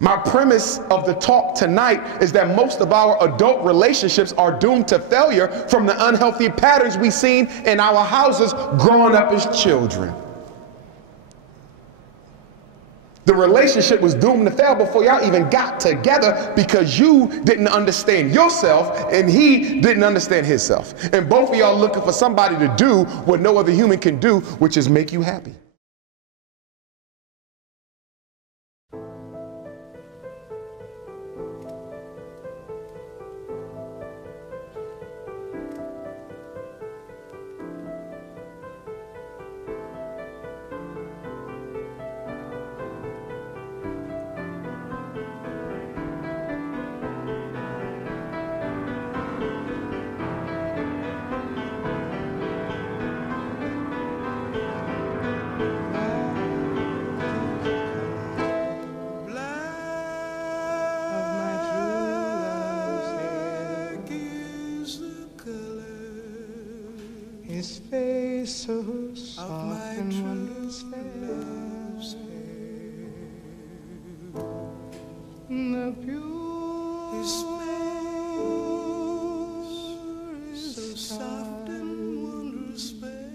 My premise of the talk tonight is that most of our adult relationships are doomed to failure from the unhealthy patterns we've seen in our houses growing up as children. The relationship was doomed to fail before y'all even got together because you didn't understand yourself and he didn't understand himself. And both of y'all looking for somebody to do what no other human can do, which is make you happy. His face so soft and wondrous fair, the pure his face so soft and wondrous fair.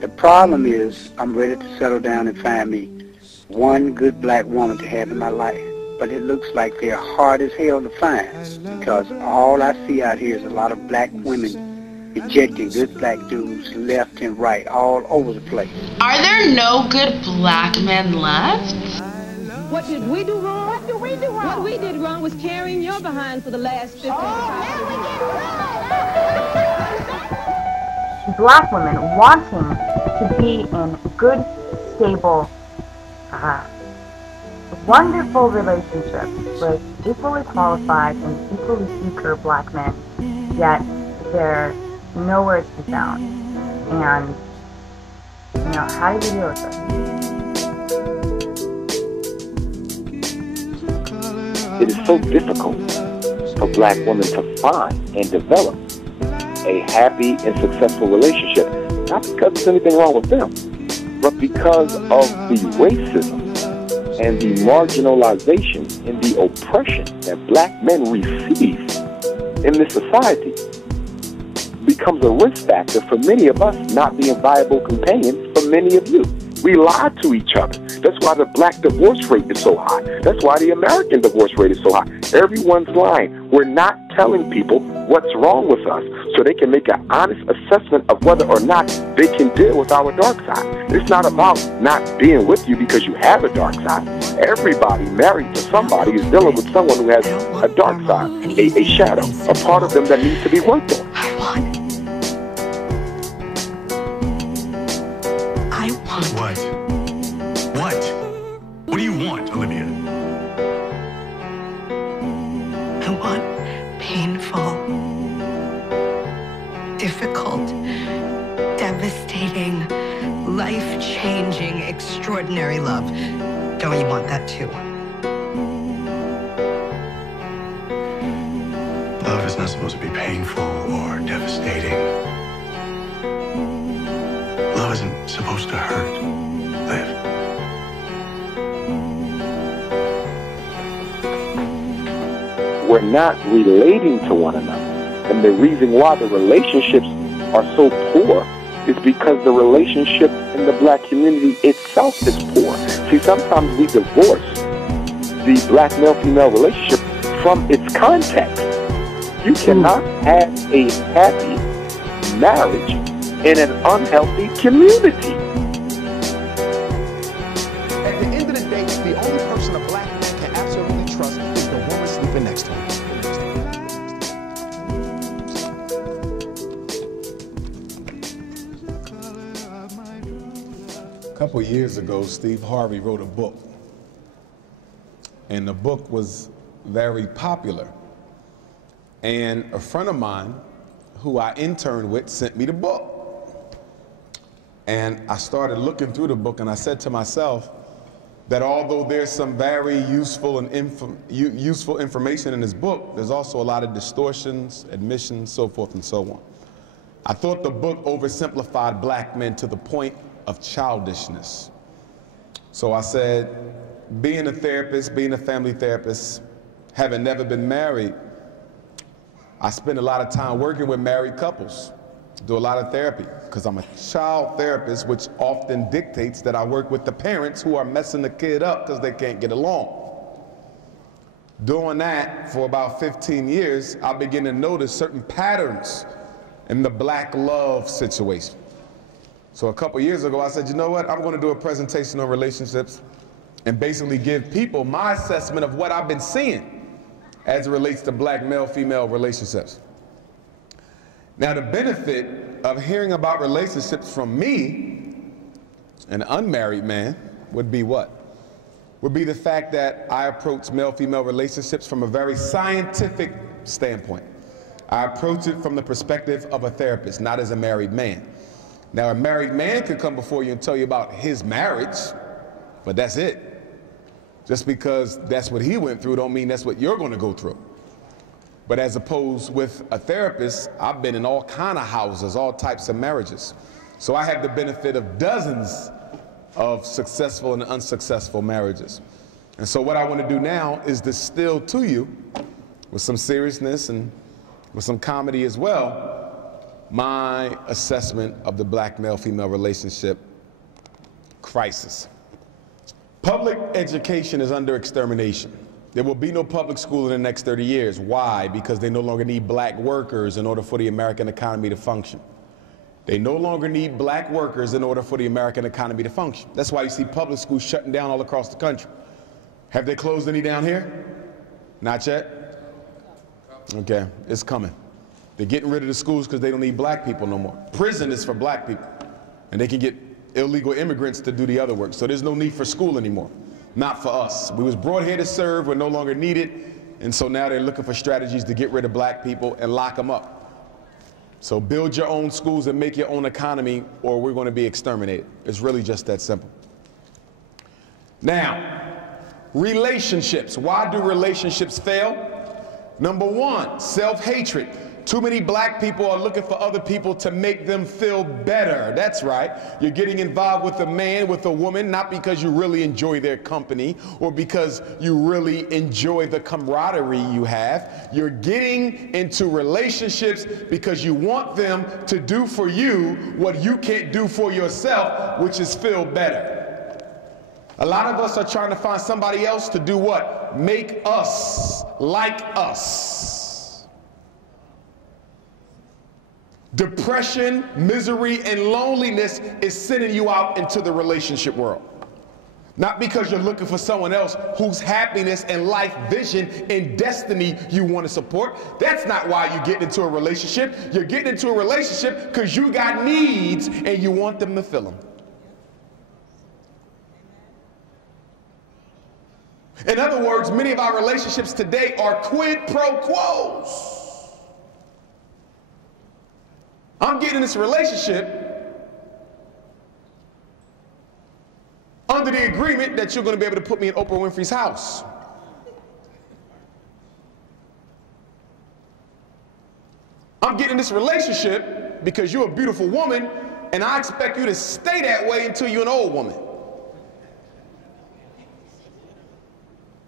The problem is I'm ready to settle down and find me one good black woman to have in my life. But it looks like they're hard as hell to find because all I see out here is a lot of black women rejecting good black dudes left and right all over the place. Are there no good black men left? What did we do wrong? What did we do wrong? What we did wrong was carrying your behind for the last 50 years. Black women wanting to be in good, stable, wonderful relationships with equally qualified and equally eager black men, yet they're nowhere to be found. And, how do you deal with it? It is so difficult for black women to find and develop a happy and successful relationship, not because there's anything wrong with them, but because of the racism and the marginalization and the oppression that black men receive in this society becomes a risk factor for many of us not being viable companions for many of you. We lie to each other. That's why the black divorce rate is so high. That's why the American divorce rate is so high. Everyone's lying. We're not telling people what's wrong with us so they can make an honest assessment of whether or not they can deal with our dark side. It's not about not being with you because you have a dark side. Everybody married to somebody is dealing with someone who has a dark side, a shadow, a part of them that needs to be worked on. What? What do you want, Olivia? I want painful, difficult, devastating, life-changing, extraordinary love. Don't you want that too? Love is not supposed to be painful or devastating. Love isn't supposed to hurt, Liv. We're not relating to one another. And the reason why the relationships are so poor is because the relationship in the black community itself is poor. See, sometimes we divorce the black male-female relationship from its context. You cannot have a happy marriage in an unhealthy community. At the end of the day, the only person a black man can absolutely trust is the woman sleeping next to him. A couple years ago, Steve Harvey wrote a book. And the book was very popular. And a friend of mine who I interned with sent me the book. And I started looking through the book and I said to myself that although there's some very useful information in this book, there's also a lot of distortions, admissions, so forth and so on. I thought the book oversimplified black men to the point of childishness. So I said, being a therapist, being a family therapist, having never been married, I spend a lot of time working with married couples, do a lot of therapy, because I'm a child therapist, which often dictates that I work with the parents who are messing the kid up because they can't get along. Doing that for about 15 years, I begin to notice certain patterns in the black love situation. So a couple years ago, I said, you know what? I'm going to do a presentation on relationships and basically give people my assessment of what I've been seeing as it relates to black male-female relationships. Now, the benefit of hearing about relationships from me, an unmarried man, would be what? Would be the fact that I approach male-female relationships from a very scientific standpoint. I approach it from the perspective of a therapist, not as a married man. Now, a married man could come before you and tell you about his marriage, but that's it. Just because that's what he went through don't mean that's what you're going to go through. But as opposed with a therapist, I've been in all kind of houses, all types of marriages. So I have the benefit of dozens of successful and unsuccessful marriages. And so what I want to do now is distill to you, with some seriousness and with some comedy as well, my assessment of the black male-female relationship crisis. Public education is under extermination. There will be no public school in the next 30 years. Why? Because they no longer need black workers in order for the American economy to function. They no longer need black workers in order for the American economy to function. That's why you see public schools shutting down all across the country. Have they closed any down here? Not yet? Okay, it's coming. They're getting rid of the schools because they don't need black people no more. Prison is for black people, and they can get illegal immigrants to do the other work. So there's no need for school anymore. Not for us. We was brought here to serve, we're no longer needed, and so now they're looking for strategies to get rid of black people and lock them up. So build your own schools and make your own economy, or we're going to be exterminated. It's really just that simple. Now, relationships. Why do relationships fail? Number one, self-hatred. Too many black people are looking for other people to make them feel better. That's right. You're getting involved with a man, with a woman, not because you really enjoy their company or because you really enjoy the camaraderie you have. You're getting into relationships because you want them to do for you what you can't do for yourself, which is feel better. A lot of us are trying to find somebody else to do what? Make us like us. Depression, misery, and loneliness is sending you out into the relationship world. Not because you're looking for someone else whose happiness and life vision and destiny you want to support. That's not why you get into a relationship. You're getting into a relationship because you got needs and you want them to fill them. In other words, many of our relationships today are quid pro quos. I'm getting in this relationship under the agreement that you're going to be able to put me in Oprah Winfrey's house. I'm getting in this relationship because you're a beautiful woman and I expect you to stay that way until you're an old woman.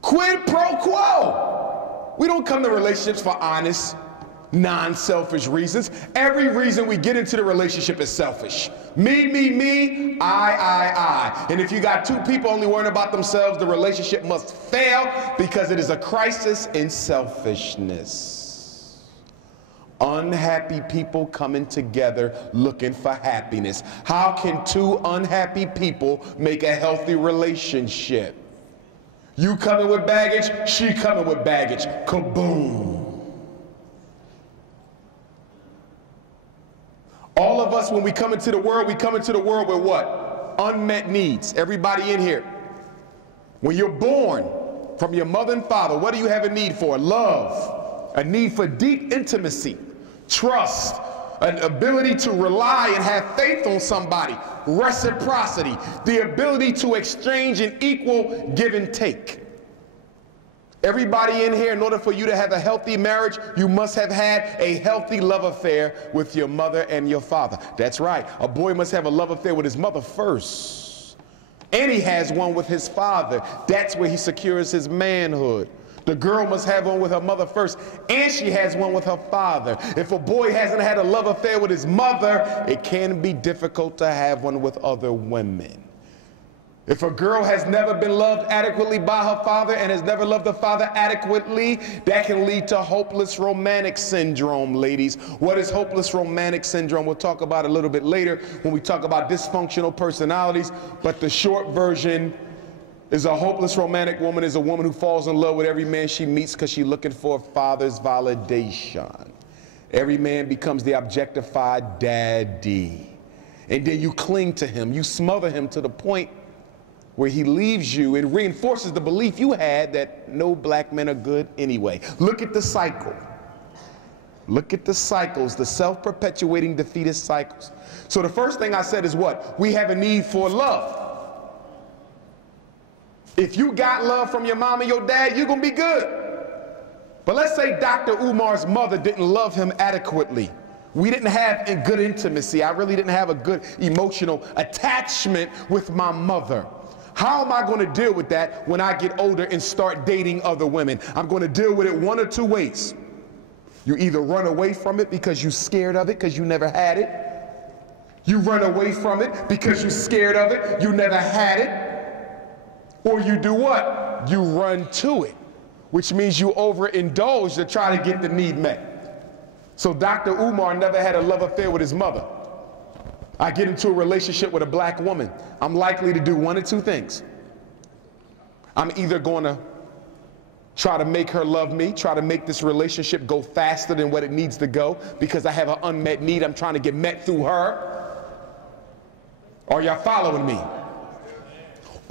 Quid pro quo. We don't come to relationships for honest, non-selfish reasons. Every reason we get into the relationship is selfish. Me, I. And if you got two people only worrying about themselves, the relationship must fail because it is a crisis in selfishness. Unhappy people coming together looking for happiness. How can two unhappy people make a healthy relationship? You coming with baggage, she coming with baggage. Kaboom. All of us, when we come into the world with what? Unmet needs. Everybody in here. When you're born from your mother and father, what do you have a need for? Love. A need for deep intimacy, trust, an ability to rely and have faith on somebody, reciprocity, the ability to exchange an equal give and take. Everybody in here, in order for you to have a healthy marriage, you must have had a healthy love affair with your mother and your father. That's right. A boy must have a love affair with his mother first. And he has one with his father. That's where he secures his manhood. The girl must have one with her mother first, and she has one with her father. If a boy hasn't had a love affair with his mother, it can be difficult to have one with other women. If a girl has never been loved adequately by her father and has never loved the father adequately, that can lead to hopeless romantic syndrome, ladies. What is hopeless romantic syndrome? We'll talk about it a little bit later when we talk about dysfunctional personalities, but the short version is a hopeless romantic woman is a woman who falls in love with every man she meets because she's looking for a father's validation. Every man becomes the objectified daddy. And then you cling to him. You smother him to the point where he leaves you. It reinforces the belief you had that no black men are good anyway. Look at the cycle. Look at the cycles, the self-perpetuating defeatist cycles. So the first thing I said is what? We have a need for love. If you got love from your mom and your dad, you're going to be good. But let's say Dr. Umar's mother didn't love him adequately. We didn't have a good intimacy. I really didn't have a good emotional attachment with my mother. How am I going to deal with that when I get older and start dating other women? I'm going to deal with it one or two ways. You either run away from it because you're scared of it because you never had it. You run away from it because you're scared of it, you never had it. Or you do what? You run to it, which means you overindulge to try to get the need met. So Dr. Umar never had a love affair with his mother. I get into a relationship with a black woman. I'm likely to do one or two things. I'm either going to try to make her love me, try to make this relationship go faster than what it needs to go because I have an unmet need I'm trying to get met through her. Are y'all following me?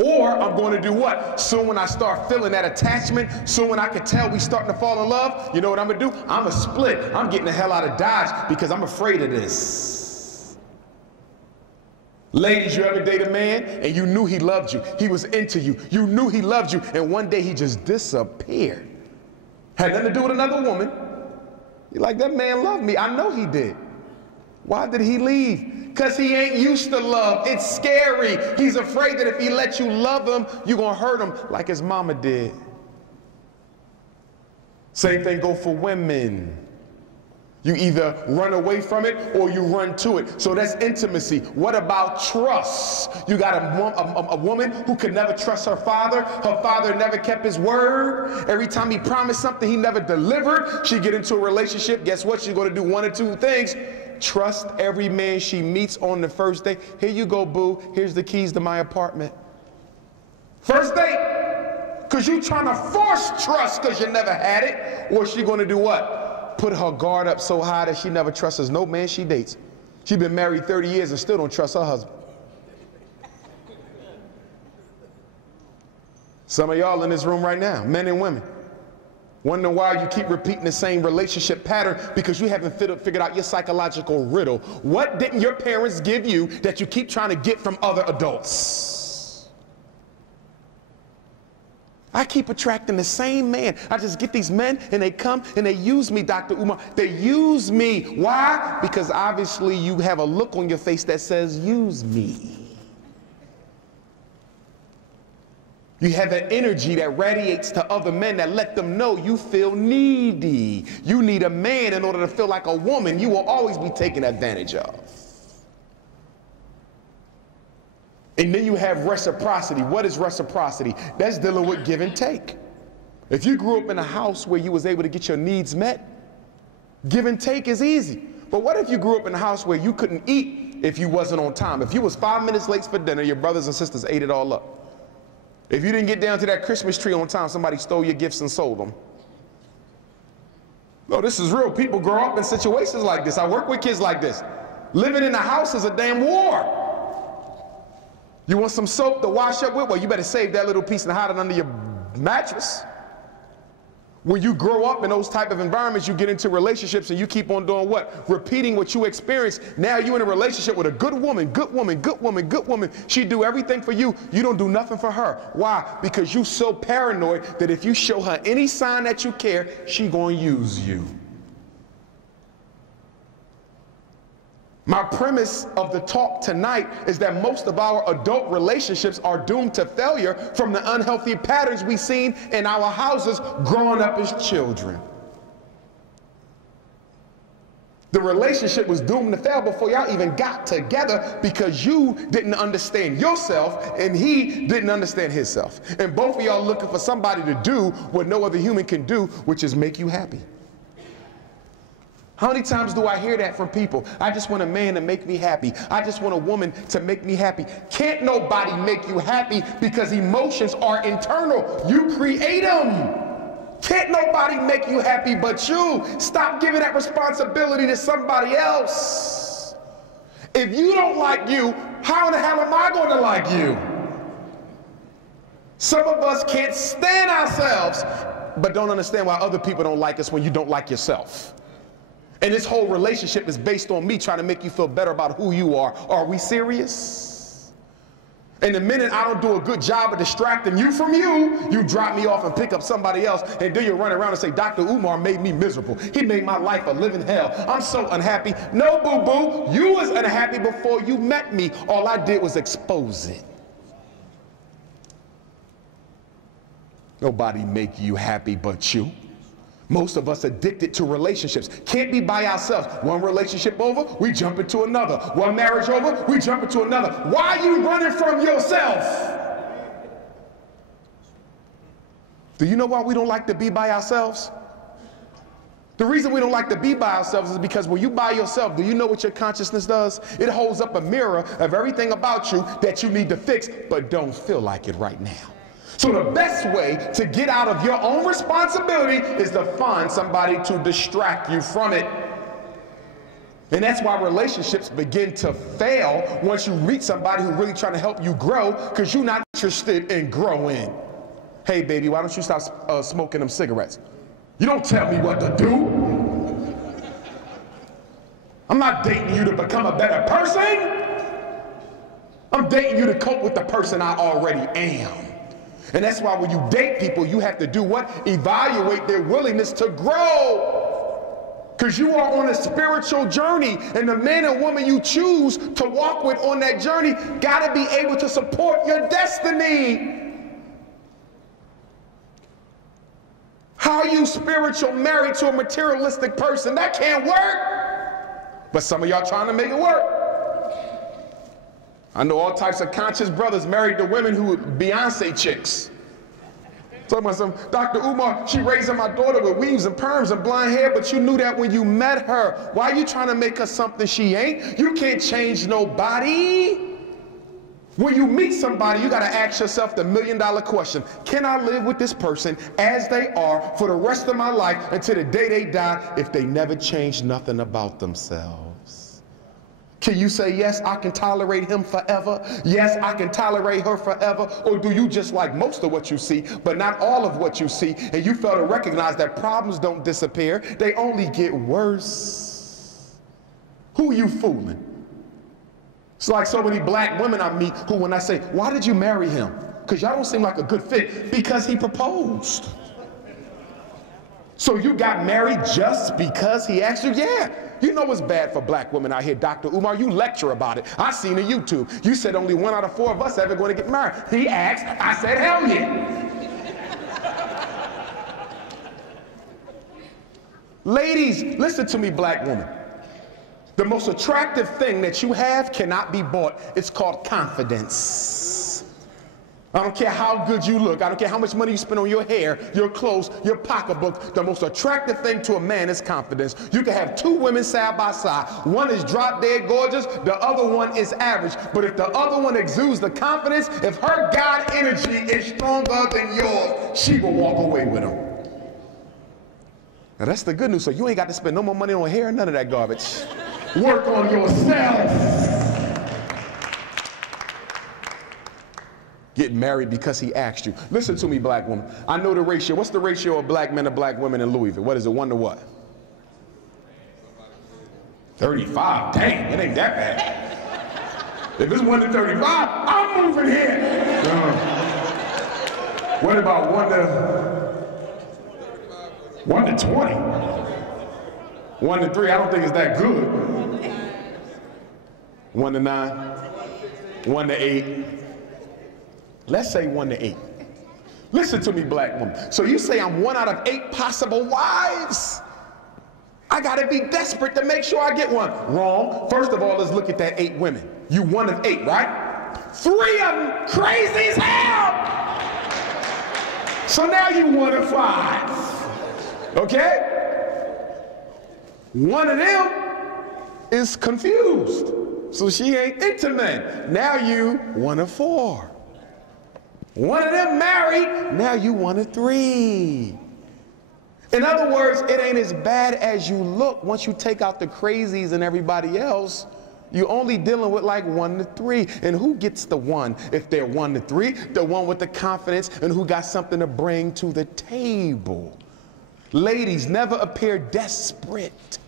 Or I'm going to do what? Soon when I start feeling that attachment, soon when I can tell we starting to fall in love, you know what I'm going to do? I'm going to split. I'm getting the hell out of Dodge because I'm afraid of this. Ladies, you ever date a man and you knew he loved you, he was into you, you knew he loved you, and one day he just disappeared. Had nothing to do with another woman. You're like, that man loved me. I know he did. Why did he leave? Because he ain't used to love. It's scary. He's afraid that if he lets you love him, you're going to hurt him like his mama did. Same thing go for women. You either run away from it or you run to it. So that's intimacy. What about trust? You got a woman who could never trust her father. Her father never kept his word. Every time he promised something, he never delivered. She get into a relationship. Guess what? She's going to do one or two things. Trust every man she meets on the first date. Here you go, boo. Here's the keys to my apartment. First date. Because you trying to force trust because you never had it. Or she going to do what? Put her guard up so high that she never trusts no man she dates. She's been married 30 years and still don't trust her husband. Some of y'all in this room right now, men and women, wondering why you keep repeating the same relationship pattern because you haven't figured out your psychological riddle. What didn't your parents give you that you keep trying to get from other adults? I keep attracting the same man. I just get these men and they come and they use me, Dr. Umar. They use me. Why? Because obviously you have a look on your face that says, use me. You have an energy that radiates to other men that let them know you feel needy. You need a man in order to feel like a woman. You will always be taken advantage of. And then you have reciprocity. What is reciprocity? That's dealing with give and take. If you grew up in a house where you was able to get your needs met, give and take is easy. But what if you grew up in a house where you couldn't eat if you wasn't on time? If you was 5 minutes late for dinner, your brothers and sisters ate it all up. If you didn't get down to that Christmas tree on time, somebody stole your gifts and sold them. No, this is real. People grow up in situations like this. I work with kids like this. Living in a house is a damn war. You want some soap to wash up with? Well, you better save that little piece and hide it under your mattress. When you grow up in those type of environments, you get into relationships and you keep on doing what? Repeating what you experienced. Now you're in a relationship with a good woman, good woman, good woman, good woman. She do everything for you. You don't do nothing for her. Why? Because you so paranoid that if you show her any sign that you care, she gonna use you. My premise of the talk tonight is that most of our adult relationships are doomed to failure from the unhealthy patterns we've seen in our houses growing up as children. The relationship was doomed to fail before y'all even got together because you didn't understand yourself and he didn't understand himself. And both of y'all looking for somebody to do what no other human can do, which is make you happy. How many times do I hear that from people? I just want a man to make me happy. I just want a woman to make me happy. Can't nobody make you happy because emotions are internal. You create them. Can't nobody make you happy but you. Stop giving that responsibility to somebody else. If you don't like you, how in the hell am I going to like you? Some of us can't stand ourselves, but don't understand why other people don't like us when you don't like yourself. And this whole relationship is based on me trying to make you feel better about who you are. Are we serious? And the minute I don't do a good job of distracting you from you, you drop me off and pick up somebody else, and then you run around and say, Dr. Umar made me miserable. He made my life a living hell. I'm so unhappy. No, boo-boo, you was unhappy before you met me. All I did was expose it. Nobody make you happy but you. Most of us addicted to relationships. Can't be by ourselves. One relationship over, we jump into another. One marriage over, we jump into another. Why are you running from yourself? Do you know why we don't like to be by ourselves? The reason we don't like to be by ourselves is because when you by yourself, do you know what your consciousness does? It holds up a mirror of everything about you that you need to fix, but don't feel like it right now. So the best way to get out of your own responsibility is to find somebody to distract you from it. And that's why relationships begin to fail once you meet somebody who's really trying to help you grow, because you're not interested in growing. Hey baby, why don't you stop smoking them cigarettes? You don't tell me what to do. I'm not dating you to become a better person. I'm dating you to cope with the person I already am. And that's why when you date people, you have to do what? Evaluate their willingness to grow. Because you are on a spiritual journey, and the man and woman you choose to walk with on that journey got to be able to support your destiny. How are you spiritual married to a materialistic person? That can't work. But some of y'all trying to make it work. I know all types of conscious brothers married to women who were Beyonce chicks. Talking about some, Dr. Umar, she raising my daughter with weaves and perms and blonde hair, but you knew that when you met her. Why are you trying to make her something she ain't? You can't change nobody. When you meet somebody, you got to ask yourself the $1,000,000 question. Can I live with this person as they are for the rest of my life until the day they die if they never change nothing about themselves? Can you say, yes, I can tolerate him forever? Yes, I can tolerate her forever? Or do you just like most of what you see, but not all of what you see, and you fail to recognize that problems don't disappear, they only get worse? Who are you fooling? It's like so many black women I meet who, when I say, why did you marry him? Because y'all don't seem like a good fit. Because he proposed. So you got married just because he asked you? Yeah. You know what's bad for black women out here, Dr. Umar? You lecture about it. I seen it on YouTube. You said only 1 out of 4 of us ever going to get married. He asked, I said, hell yeah. Ladies, listen to me, black woman. The most attractive thing that you have cannot be bought. It's called confidence. I don't care how good you look. I don't care how much money you spend on your hair, your clothes, your pocketbook. The most attractive thing to a man is confidence. You can have 2 women side by side. One is drop dead gorgeous. The other one is average. But if the other one exudes the confidence, if her God energy is stronger than yours, she will walk away with him. Now that's the good news. So you ain't got to spend no more money on hair, none of that garbage. Work on yourself. Get married because he asked you. Listen to me, black woman. I know the ratio. What's the ratio of black men to black women in Louisville? What is it, 1 to what? 35. Dang, it ain't that bad. If it's 1 to 35, I'm moving here. What about 1 to 20? 1 to 3, I don't think it's that good. 1 to 9? 1 to 8? Let's say 1 to 8. Listen to me, black woman. So you say I'm 1 out of 8 possible wives? I gotta be desperate to make sure I get one. Wrong. First of all, let's look at that 8 women. You 1 of 8, right? 3 of them crazy as hell. So now you 1 of 5. Okay? 1 of them is confused. So she ain't into men. Now you 1 of 4. 1 of them married. Now you 1 of 3. In other words, it ain't as bad as you look. Once you take out the crazies and everybody else, you're only dealing with like 1 to 3. And who gets the 1 if they're 1 to 3? The one with the confidence and who got something to bring to the table. Ladies, never appear desperate.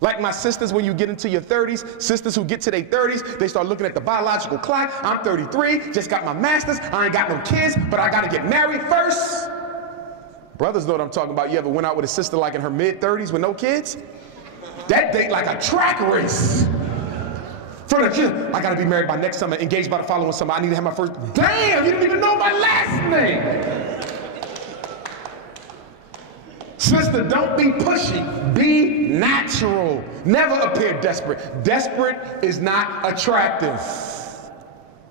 Like my sisters, when you get into your 30s, sisters who get to their 30s, they start looking at the biological clock. I'm 33, just got my master's, I ain't got no kids, but I gotta get married first. Brothers know what I'm talking about. You ever went out with a sister like in her mid-30s with no kids? That date like a track race. For the kid, I gotta be married by next summer, engaged by the following summer. I need to have my first. Damn, you don't even know my last name. Sister, don't be pushy. Be natural. Never appear desperate. Desperate is not attractive.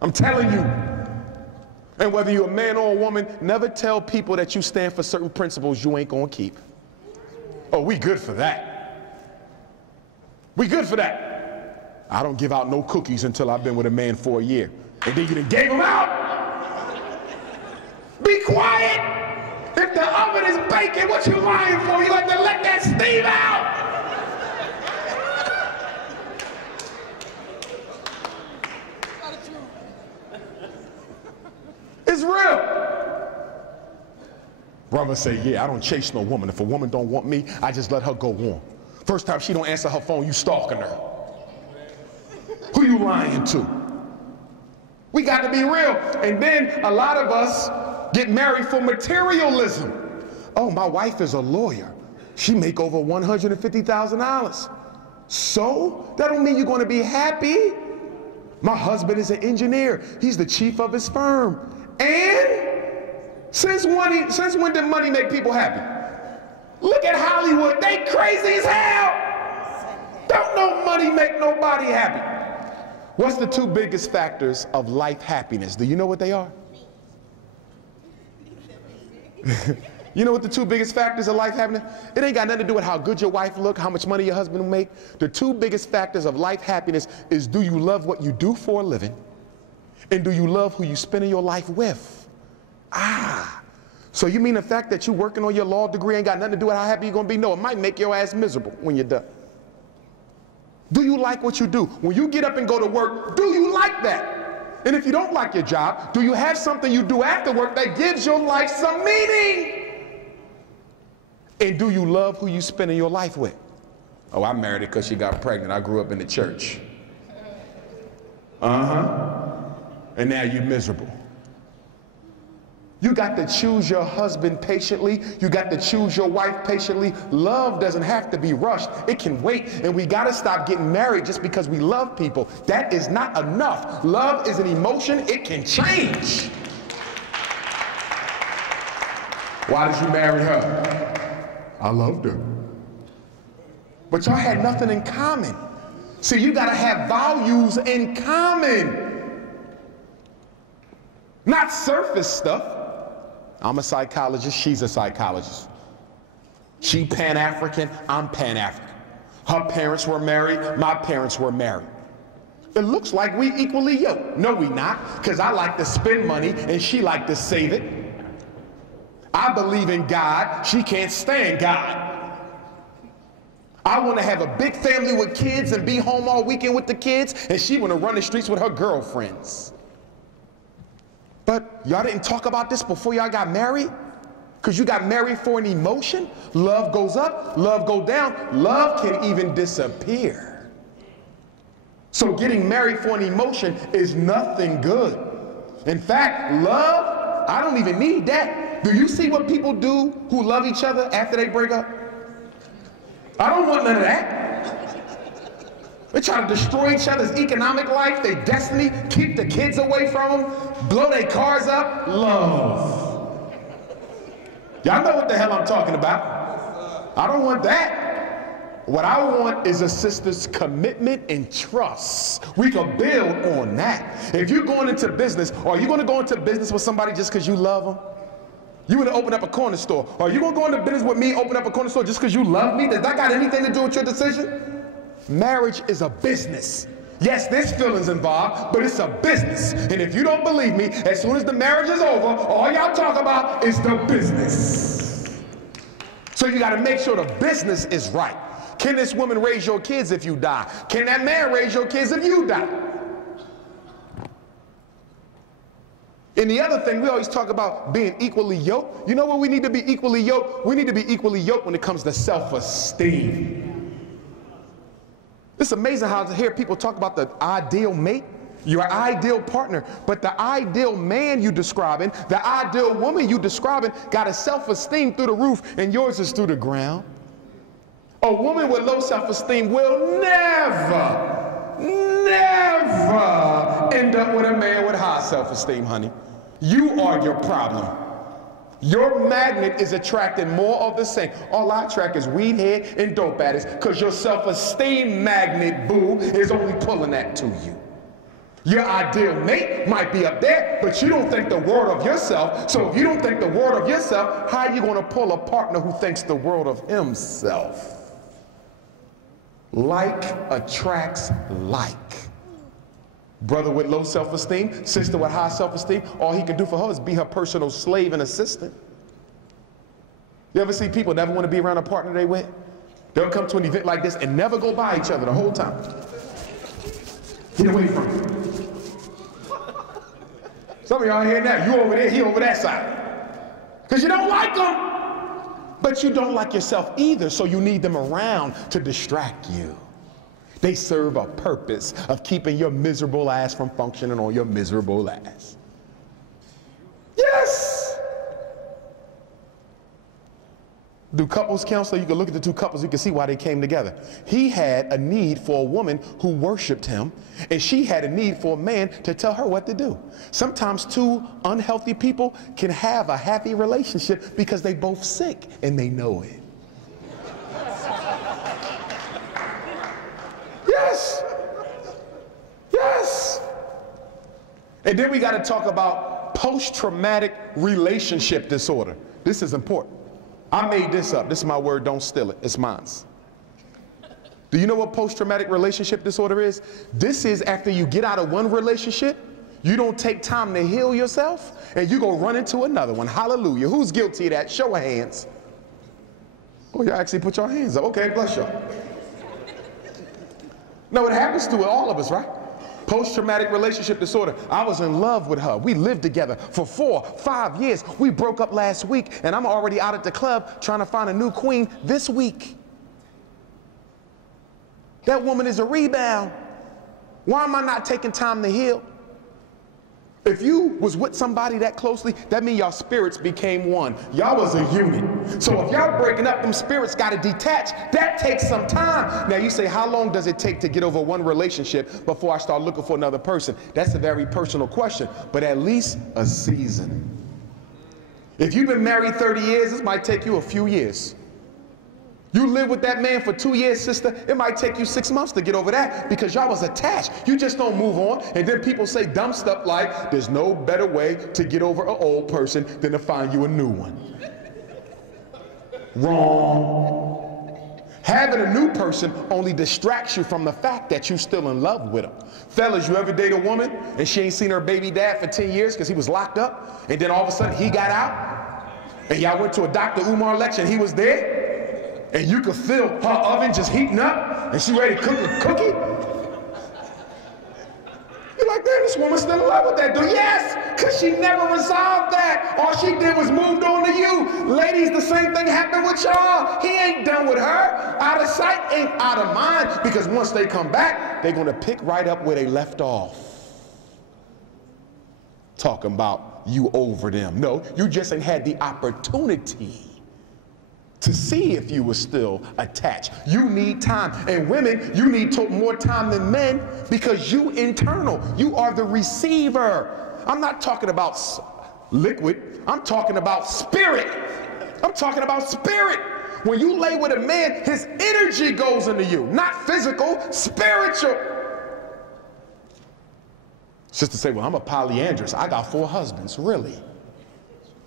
I'm telling you. And whether you're a man or a woman, never tell people that you stand for certain principles you ain't gonna keep. Oh, we good for that. We good for that. I don't give out no cookies until I've been with a man for a year. And then you done gave them out. Be quiet. If the oven is baking, what you lying for? You like to let that steam out. It's real. Brother say, yeah, I don't chase no woman. If a woman don't want me, I just let her go on. First time she don't answer her phone, you stalking her. Who you lying to? We got to be real. And then a lot of us get married for materialism. Oh, my wife is a lawyer. She make over $150,000. So that don't mean you're going to be happy. My husband is an engineer. He's the chief of his firm. And since when did money make people happy? Look at Hollywood. They crazy as hell. Don't no money make nobody happy. What's the 2 biggest factors of life happiness? Do you know what they are? You know what the 2 biggest factors of life happiness? It ain't got nothing to do with how good your wife look, how much money your husband will make. The 2 biggest factors of life happiness is, do you love what you do for a living? And do you love who you spending your life with? So you mean the fact that you working on your law degree ain't got nothing to do with how happy you're gonna be? No, it might make your ass miserable when you're done. Do you like what you do? When you get up and go to work, do you like that? And if you don't like your job, do you have something you do after work that gives your life some meaning? And do you love who you spending your life with? Oh, I married her because she got pregnant. I grew up in the church. And now you're miserable. You got to choose your husband patiently. You got to choose your wife patiently. Love doesn't have to be rushed. It can wait. And we got to stop getting married just because we love people. That is not enough. Love is an emotion. It can change. Why did you marry her? I loved her. But y'all had nothing in common. See, you got to have values in common. Not surface stuff. I'm a psychologist, she's a psychologist. She Pan-African, I'm Pan-African. Her parents were married, my parents were married. It looks like we equally yoked. No, we not, because I like to spend money and she like to save it. I believe in God, she can't stand God. I want to have a big family with kids and be home all weekend with the kids, and she want to run the streets with her girlfriends. But y'all didn't talk about this before y'all got married? Because you got married for an emotion? Love goes up, love go down, love can even disappear. So getting married for an emotion is nothing good. In fact, love, I don't even need that. Do you see what people do who love each other after they break up? I don't want none of that. They try to destroy each other's economic life, their destiny, keep the kids away from them, blow their cars up. Love. Y'all know what the hell I'm talking about. I don't want that. What I want is a sister's commitment and trust. We can build on that. If you're going into business, or are you going to go into business with somebody just because you love them? You want to open up a corner store. Or are you going to go into business with me, open up a corner store just because you love me? Does that got anything to do with your decision? Marriage is a business. Yes, there's feelings involved, but it's a business. And if you don't believe me, as soon as the marriage is over, all y'all talk about is the business. So you got to make sure the business is right. Can this woman raise your kids if you die? Can that man raise your kids if you die? And the other thing, we always talk about being equally yoked. You know what we need to be equally yoked? We need to be equally yoked when it comes to self-esteem. It's amazing how to hear people talk about the ideal mate, your ideal partner, but the ideal man you describing, the ideal woman you describing got a self-esteem through the roof and yours is through the ground. A woman with low self-esteem will never end up with a man with high self-esteem, honey. You are your problem. Your magnet is attracting more of the same. All I attract is weed head and dope addicts because your self-esteem magnet, boo, is only pulling that to you. Your ideal mate might be up there, but you don't think the world of yourself. So if you don't think the world of yourself, how are you going to pull a partner who thinks the world of himself? Like attracts like. Brother with low self-esteem, sister with high self-esteem, all he can do for her is be her personal slave and assistant. You ever see people never want to be around a partner they with? They'll come to an event like this and never go by each other the whole time. Get away from him. Some of y'all hearing that. You over there, he over that side. Because you don't like them. But you don't like yourself either, so you need them around to distract you. They serve a purpose of keeping your miserable ass from functioning on your miserable ass. Yes! Do couples counsel? You can look at the two couples, you can see why they came together. He had a need for a woman who worshiped him, and she had a need for a man to tell her what to do. Sometimes two unhealthy people can have a happy relationship because they both sick and they know it. Yes. Yes. And then we got to talk about post-traumatic relationship disorder. This is important. I made this up. This is my word. Don't steal it. It's mine. Do you know what post-traumatic relationship disorder is? This is after you get out of one relationship, you don't take time to heal yourself, and you go run into another one. Hallelujah. Who's guilty of that? Show of hands. Oh, you actually put your hands up. Okay, bless you. No, it happens to all of us, right? Post-traumatic relationship disorder. I was in love with her. We lived together for 4, 5 years. We broke up last week, and I'm already out at the club trying to find a new queen this week. That woman is a rebound. Why am I not taking time to heal? If you was with somebody that closely, that means y'all spirits became one. Y'all was a unit. So if y'all breaking up, them spirits got to detach. That takes some time. Now you say, how long does it take to get over one relationship before I start looking for another person? That's a very personal question, but at least a season. If you've been married 30 years, this might take you a few years. You live with that man for 2 years, sister, it might take you 6 months to get over that because y'all was attached. You just don't move on. And then people say dumb stuff like, there's no better way to get over an old person than to find you a new one. Wrong. Having a new person only distracts you from the fact that you're still in love with them. Fellas, you ever date a woman and she ain't seen her baby dad for 10 years because he was locked up, and then all of a sudden he got out, and y'all went to a Dr. Umar lecture and he was there? And you could feel her oven just heating up, and she ready to cook a cookie? You're like, man, this woman's still in love with that dude. Yes, because she never resolved that. All she did was moved on to you. Ladies, the same thing happened with y'all. He ain't done with her. Out of sight ain't out of mind, because once they come back, they're going to pick right up where they left off. Talking about you over them. No, you just ain't had the opportunity to see if you were still attached. You need time. And women, you need more time than men because you internal. You are the receiver. I'm not talking about liquid. I'm talking about spirit. I'm talking about spirit. When you lay with a man, his energy goes into you. Not physical, spiritual. Sister say, well, I'm a polyandrous. I got 4 husbands. Really?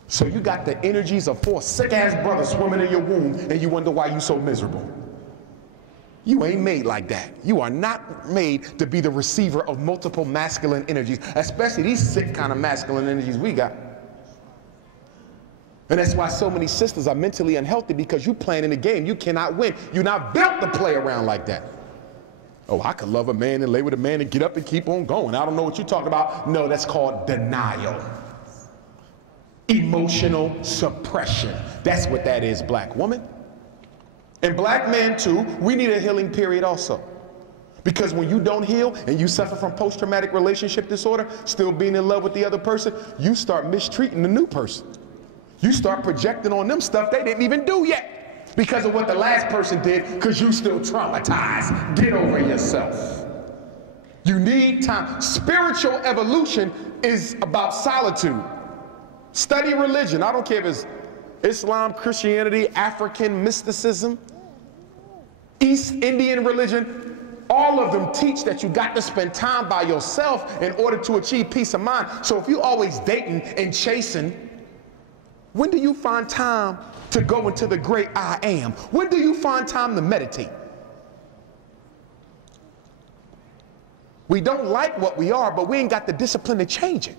So you got the energies of 4 sick-ass brothers swimming in your womb, and you wonder why you're so miserable. You ain't made like that. You are not made to be the receiver of multiple masculine energies, especially these sick kind of masculine energies we got. And that's why so many sisters are mentally unhealthy, because you playing in the game. You cannot win. You're not built to play around like that. Oh, I could love a man and lay with a man and get up and keep on going. I don't know what you're talking about. No, that's called denial. Emotional suppression. That's what that is, black woman. And black men too, we need a healing period also. Because when you don't heal and you suffer from post-traumatic relationship disorder, still being in love with the other person, you start mistreating the new person. You start projecting on them stuff they didn't even do yet because of what the last person did, because you still traumatized. Get over yourself. You need time. Spiritual evolution is about solitude. Study religion. I don't care if it's Islam, Christianity, African mysticism, East Indian religion. All of them teach that you got to spend time by yourself in order to achieve peace of mind. So if you always dating and chasing, when do you find time to go into the great I am? When do you find time to meditate? We don't like what we are, but we ain't got the discipline to change it.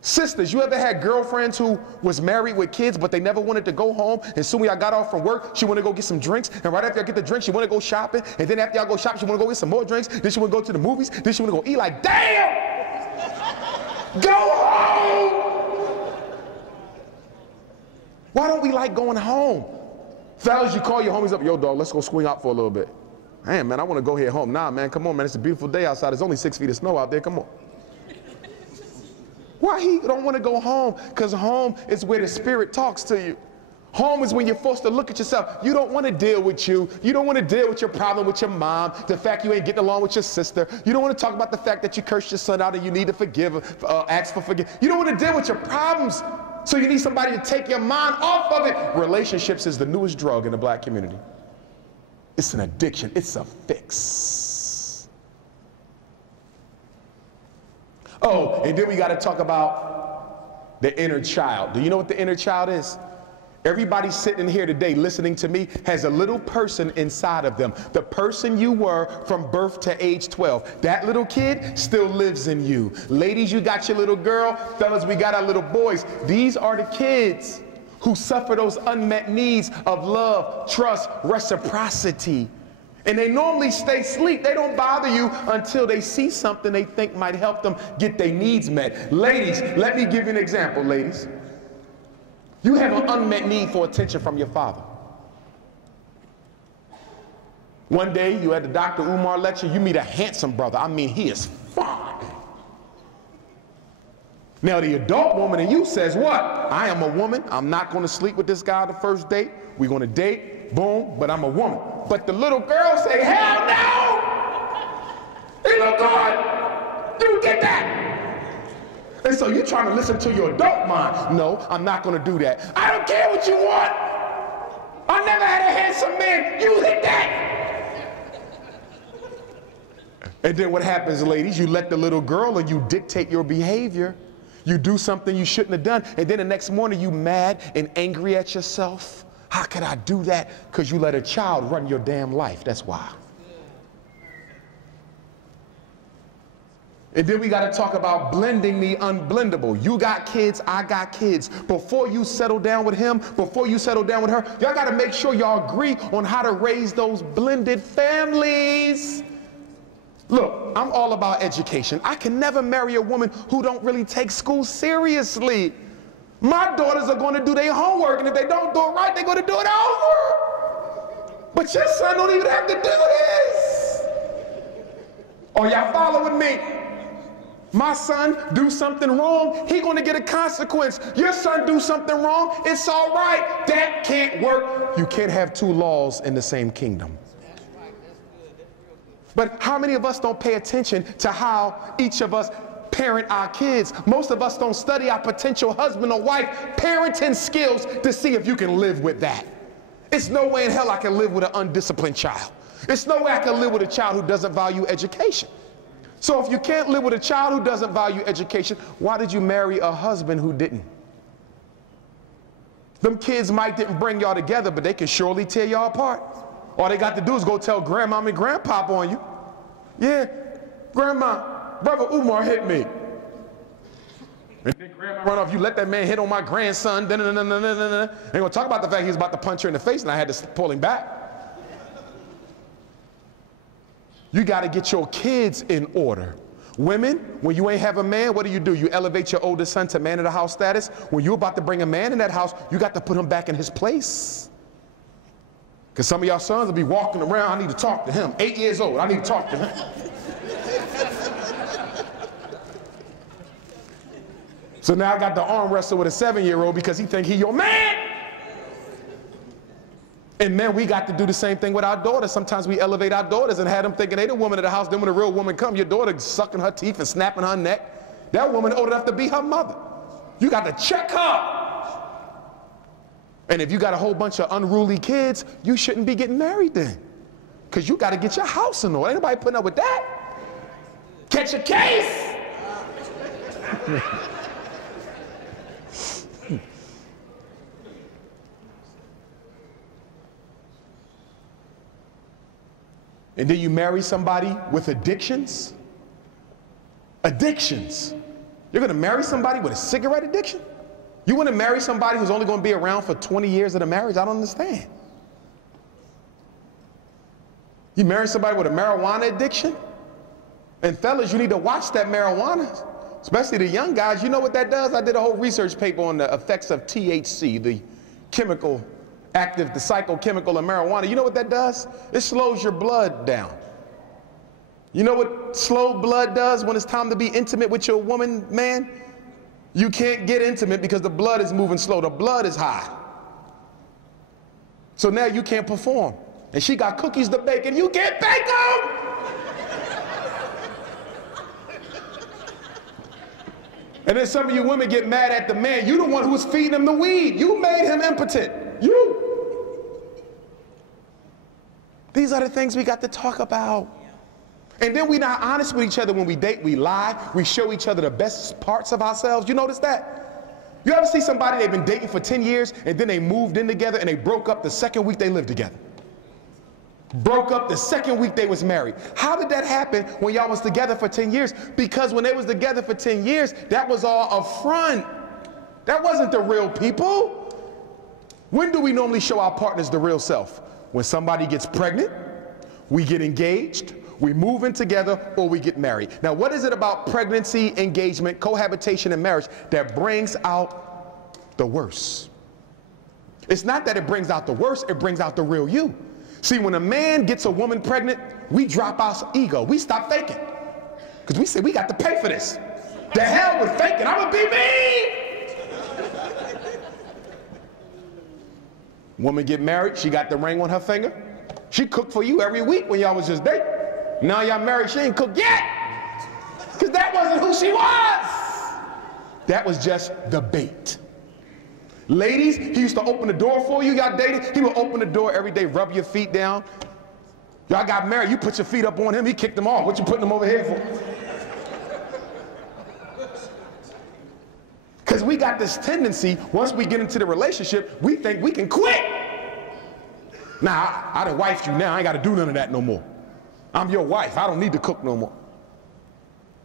Sisters, you ever had girlfriends who was married with kids, but they never wanted to go home? And soon as I got off from work, she wanted to go get some drinks. And right after I get the drinks, she wanted to go shopping. And then after I go shopping, she wanted to go get some more drinks. Then she wanted to go to the movies. Then she wanted to go eat. Like, damn! Go home! Why don't we like going home? Fellas, you call your homies up. Yo, dog, let's go swing out for a little bit. Man, I want to go here home. Nah, man, come on, man. It's a beautiful day outside. There's only 6 feet of snow out there. Come on. Why he don't want to go home? Because home is where the spirit talks to you. Home is when you're forced to look at yourself. You don't want to deal with you. You don't want to deal with your problem with your mom, the fact you ain't getting along with your sister. You don't want to talk about the fact that you cursed your son out and you need to forgive, ask for forgiveness. You don't want to deal with your problems. So you need somebody to take your mind off of it. Relationships is the newest drug in the black community. It's an addiction. It's a fix. Oh, and then we got to talk about the inner child. Do you know what the inner child is? Everybody sitting here today listening to me has a little person inside of them. The person you were from birth to age 12. That little kid still lives in you. Ladies, you got your little girl. Fellas, we got our little boys. These are the kids who suffer those unmet needs of love, trust, reciprocity. And they normally stay asleep. They don't bother you until they see something they think might help them get their needs met. Ladies, let me give you an example, ladies. You have an unmet need for attention from your father. One day, you at the Dr. Umar lecture, you meet a handsome brother. I mean, he is fine. Now, the adult woman in you says what? I am a woman. I'm not going to sleep with this guy on the first date. We're going to date, boom, but I'm a woman. But the little girl say, hell no! He look good. You get that. And so you're trying to listen to your adult mind. No, I'm not going to do that. I don't care what you want. I never had a handsome man. You hit that. And then what happens, ladies? You let the little girl and you dictate your behavior. You do something you shouldn't have done. And then the next morning you mad and angry at yourself. How could I do that? Because you let a child run your damn life. That's why. And then we got to talk about blending the unblendable. You got kids, I got kids. Before you settle down with him, before you settle down with her, y'all got to make sure y'all agree on how to raise those blended families. Look, I'm all about education. I can never marry a woman who don't really take school seriously. My daughters are going to do their homework, and if they don't do it right, they're going to do it over. But your son don't even have to do this. Are y'all following me? My son do something wrong, he gonna get a consequence. Your son do something wrong, it's all right. That can't work. You can't have two laws in the same kingdom. But how many of us don't pay attention to how each of us parent our kids? Most of us don't study our potential husband or wife parenting skills to see if you can live with that. It's no way in hell I can live with an undisciplined child. It's no way I can live with a child who doesn't value education. So if you can't live with a child who doesn't value education, why did you marry a husband who didn't? Them kids might didn't bring y'all together, but they can surely tear y'all apart. All they got to do is go tell grandma and grandpop on you. Yeah, grandma, brother Umar hit me. And then grandma run off, you let that man hit on my grandson. Ain't gonna talk about the fact he was about to punch her in the face and I had to pull him back. You got to get your kids in order. Women, when you ain't have a man, what do? You elevate your oldest son to man of the house status. When you're about to bring a man in that house, you got to put him back in his place. Because some of y'all sons will be walking around, I need to talk to him. 8 years old, I need to talk to him. So now I got the arm wrestle with a 7-year-old because he think he your man. And men, we got to do the same thing with our daughters. Sometimes we elevate our daughters and have them thinking they the woman of the house. Then when a real woman come, your daughter sucking her teeth and snapping her neck. That woman old enough to be her mother. You got to check her. And if you got a whole bunch of unruly kids, you shouldn't be getting married then. Because you got to get your house in order. Ain't nobody putting up with that. Catch a case. And then you marry somebody with addictions? Addictions. You're going to marry somebody with a cigarette addiction? You want to marry somebody who's only going to be around for 20 years of the marriage? I don't understand. You marry somebody with a marijuana addiction? And fellas, you need to watch that marijuana, especially the young guys. You know what that does? I did a whole research paper on the effects of THC, the chemical active, the psychochemical of marijuana. You know what that does? It slows your blood down. You know what slow blood does when it's time to be intimate with your woman, man? You can't get intimate because the blood is moving slow. The blood is high. So now you can't perform. And she got cookies to bake and you can't bake them! And then some of you women get mad at the man. You the one who was feeding him the weed. You made him impotent. You. These are the things we got to talk about. And then we're not honest with each other when we date. We lie. We show each other the best parts of ourselves. You notice that? You ever see somebody they've been dating for 10 years and then they moved in together and they broke up the second week they lived together? Broke up the second week they was married. How did that happen when y'all was together for 10 years? Because when they was together for 10 years, that was all a front. That wasn't the real people. When do we normally show our partners the real self? When somebody gets pregnant, we get engaged, we move in together, or we get married. Now, what is it about pregnancy, engagement, cohabitation, and marriage that brings out the worst? It's not that it brings out the worst, it brings out the real you. See, when a man gets a woman pregnant, we drop our ego. We stop faking. Because we say, we got to pay for this. The hell with faking, I'm going to be me. Woman get married, she got the ring on her finger. She cooked for you every week when y'all was just dating. Now y'all married, she ain't cooked yet. Because that wasn't who she was. That was just the bait. Ladies, he used to open the door for you, y'all dated. He would open the door every day, rub your feet down. Y'all got married, you put your feet up on him, he kicked them off. What you putting them over here for? Because we got this tendency, once we get into the relationship, we think we can quit. Now, I done wifed you now, I ain't got to do none of that no more. I'm your wife, I don't need to cook no more.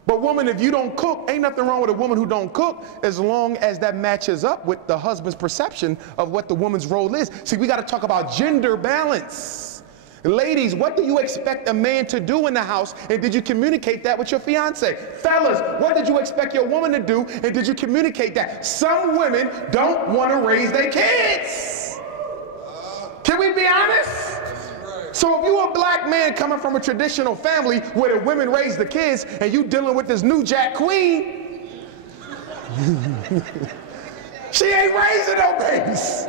But woman, if you don't cook, ain't nothing wrong with a woman who don't cook as long as that matches up with the husband's perception of what the woman's role is. See, we got to talk about gender balance. Ladies, what do you expect a man to do in the house, and did you communicate that with your fiance? Fellas, what did you expect your woman to do, and did you communicate that? Some women don't want to raise their kids. Can we be honest? So if you a black man coming from a traditional family where the women raise the kids and you dealing with this new jack queen, she ain't raising no babies.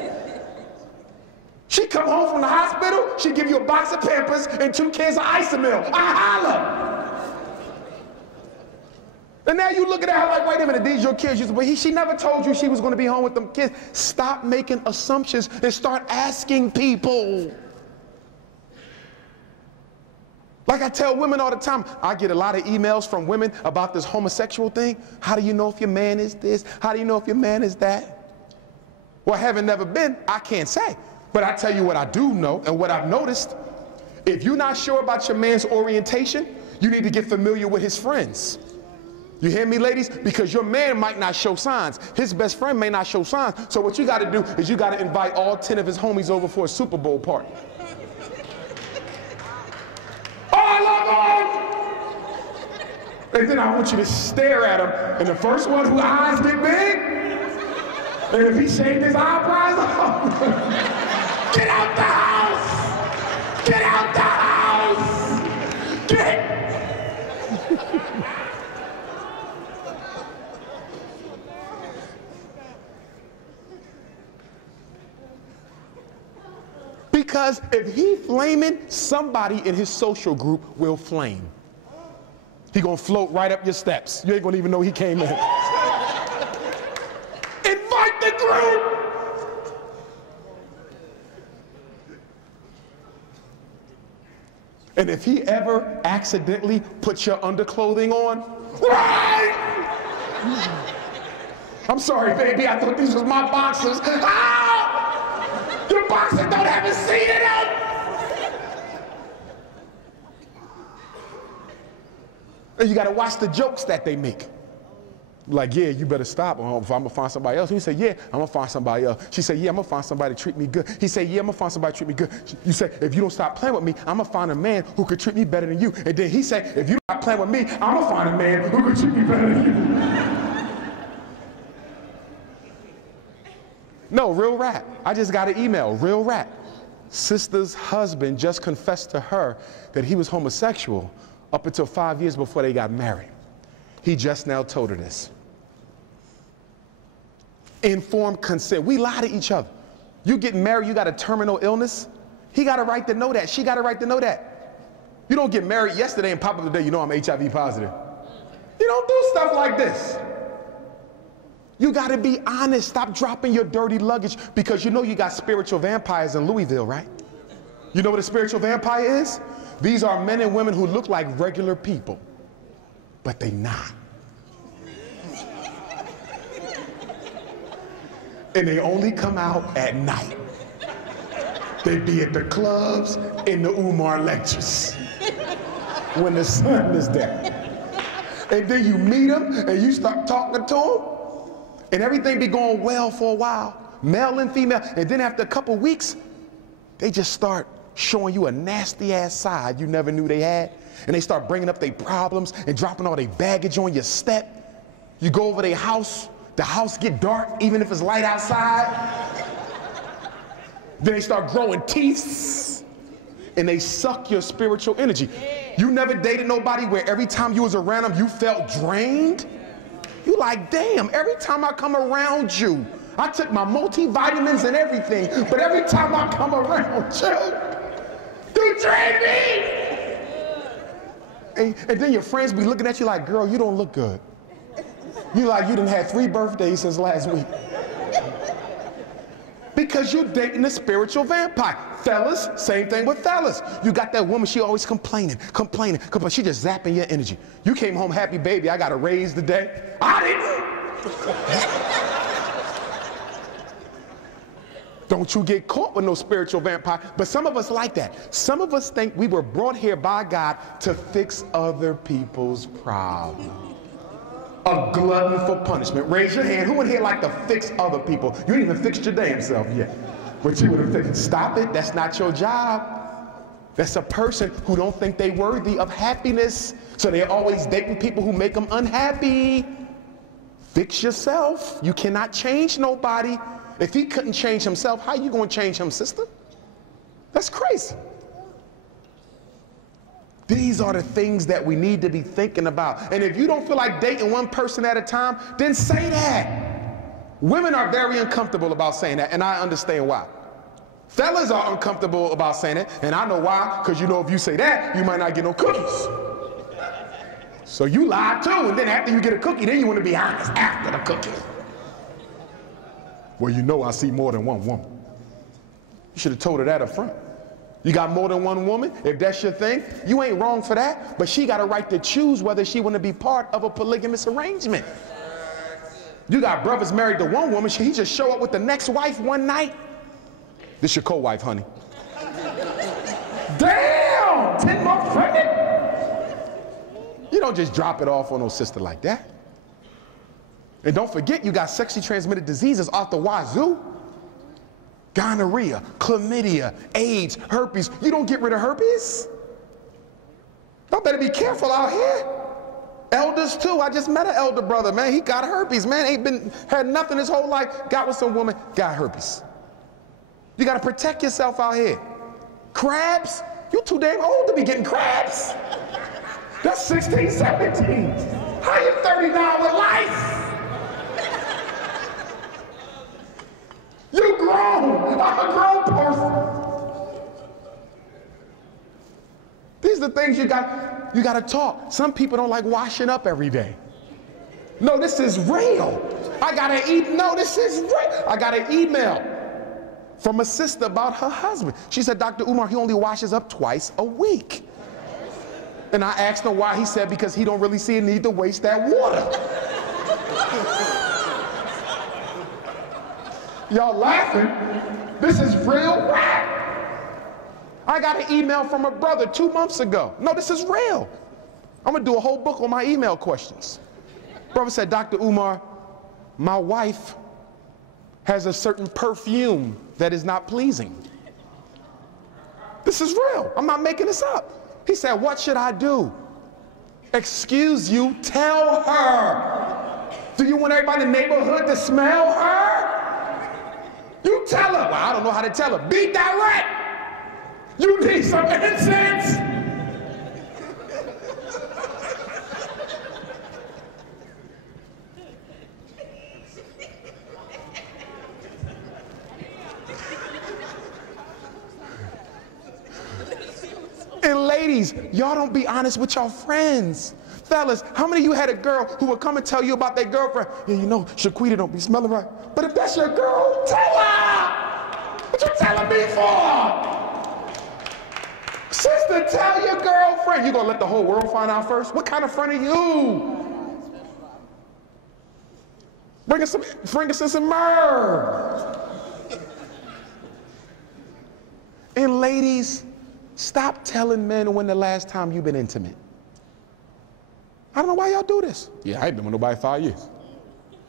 She come home from the hospital, she give you a box of Pampers and 2 cans of Isomil. I holla. And now you looking at her like, wait a minute, these your kids. But she never told you she was going to be home with them kids. Stop making assumptions and start asking people. Like I tell women all the time, I get a lot of emails from women about this homosexual thing. How do you know if your man is this? How do you know if your man is that? Well, having never been, I can't say. But I tell you what I do know and what I've noticed. If you're not sure about your man's orientation, you need to get familiar with his friends. You hear me, ladies? Because your man might not show signs. His best friend may not show signs. So what you got to do is you got to invite all 10 of his homies over for a Super Bowl party. All of them! And then I want you to stare at him. And the first one whose eyes get big, and if he shaved his eyebrows off, get out the house! Get out the house! Get! Because if he flaming, somebody in his social group will flame. He gonna float right up your steps. You ain't gonna even know he came in. Invite the group! And if he ever accidentally puts your underclothing on, right! I'm sorry, baby, I thought these was my boxers. Ah! Your boxers don't have a seat in them! And you gotta watch the jokes that they make. Like, yeah, you better stop, or if I'm gonna find somebody else. He say, yeah, I'm gonna find somebody else. She say, yeah, I'm gonna find somebody to treat me good. He say, yeah, I'm gonna find somebody to treat me good. You say, if you don't stop playing with me, I'm gonna find a man who could treat me better than you. And then he say, if you don't stop playing with me, I'm gonna find a man who could treat me better than you. No, real rap. I just got an email, real rap. Sister's husband just confessed to her that he was homosexual up until 5 years before they got married. He just now told her this. Informed consent. We lie to each other. You get married, you got a terminal illness. He got a right to know that. She got a right to know that. You don't get married yesterday and pop up today, you know I'm HIV positive. You don't do stuff like this. You got to be honest. Stop dropping your dirty luggage, because you know you got spiritual vampires in Louisville, right? You know what a spiritual vampire is? These are men and women who look like regular people, but they not. And they only come out at night. They be at the clubs, in the Umar lectures, when the sun is down. And then you meet them and you start talking to them, and everything be going well for a while, male and female. And then after a couple weeks, they just start showing you a nasty ass side you never knew they had. And they start bringing up their problems and dropping all their baggage on your step. You go over their house, the house get dark even if it's light outside. Then they start growing teeth and they suck your spiritual energy. You never dated nobody where every time you was around them you felt drained? You like, damn, every time I come around you, I took my multivitamins and everything, but every time I come around you drain me! And then your friends be looking at you like, girl, you don't look good. You like, you done had 3 birthdays since last week. Because you're dating a spiritual vampire. Fellas, same thing with fellas. You got that woman, she always complaining. She just zapping your energy. You came home happy, baby, I got a raise today. I didn't. Don't you get caught with no spiritual vampire. But some of us like that. Some of us think we were brought here by God to fix other people's problems. A glutton for punishment. Raise your hand. Who in here like to fix other people? You ain't even fixed your damn self yet. But you would have fixed. Stop it. That's not your job. That's a person who don't think they worthy of happiness. So they're always dating people who make them unhappy. Fix yourself. You cannot change nobody. If he couldn't change himself, how you going to change him, sister? That's crazy. These are the things that we need to be thinking about. And if you don't feel like dating one person at a time, then say that. Women are very uncomfortable about saying that, and I understand why. Fellas are uncomfortable about saying it, and I know why, because you know if you say that, you might not get no cookies. So you lie too, and then after you get a cookie, then you want to be honest after the cookie. Well, you know I see more than one woman. You should have told her that up front. You got more than one woman? If that's your thing, you ain't wrong for that, but she got a right to choose whether she want to be part of a polygamous arrangement. You got brothers married to one woman, he just show up with the next wife one night. This your co-wife, honey. Damn! 10 months pregnant? You don't just drop it off on no sister like that. And don't forget, you got sexually transmitted diseases off the wazoo. Gonorrhea, chlamydia, AIDS, herpes. You don't get rid of herpes? Y'all better be careful out here. Elders too. I just met an elder brother, man. He got herpes, man. Had nothing his whole life. Got with some woman, got herpes. You got to protect yourself out here. Crabs? You too damn old to be getting crabs. That's 16, 17. How you 39 with life? You grown. I'm a grown person. These are the things you got to talk. Some people don't like washing up every day. No, this is real. I got an email from a sister about her husband. She said, Dr. Umar, he only washes up twice a week. And I asked her why. He said, because he don't really see a need to waste that water. Y'all laughing? This is real rap. I got an email from a brother 2 months ago. No, this is real. I'm gonna do a whole book on my email questions. Brother said, Dr. Umar, my wife has a certain perfume that is not pleasing. This is real. I'm not making this up. He said, what should I do? Excuse you, tell her. Do you want everybody in the neighborhood to smell her? You tell her. Well, I don't know how to tell her. Be direct. You need some incense. And ladies, y'all don't be honest with your friends. Fellas, how many of you had a girl who would come and tell you about their girlfriend? Yeah, you know, Shaquita don't be smelling right. But if that's your girl, tell her! What you telling me for? Sister, tell your girlfriend. You gonna let the whole world find out first? What kind of friend are you? Bring us some myrrh. And ladies, stop telling men when the last time you've been intimate. I don't know why y'all do this. Yeah, I ain't been with nobody 5 years.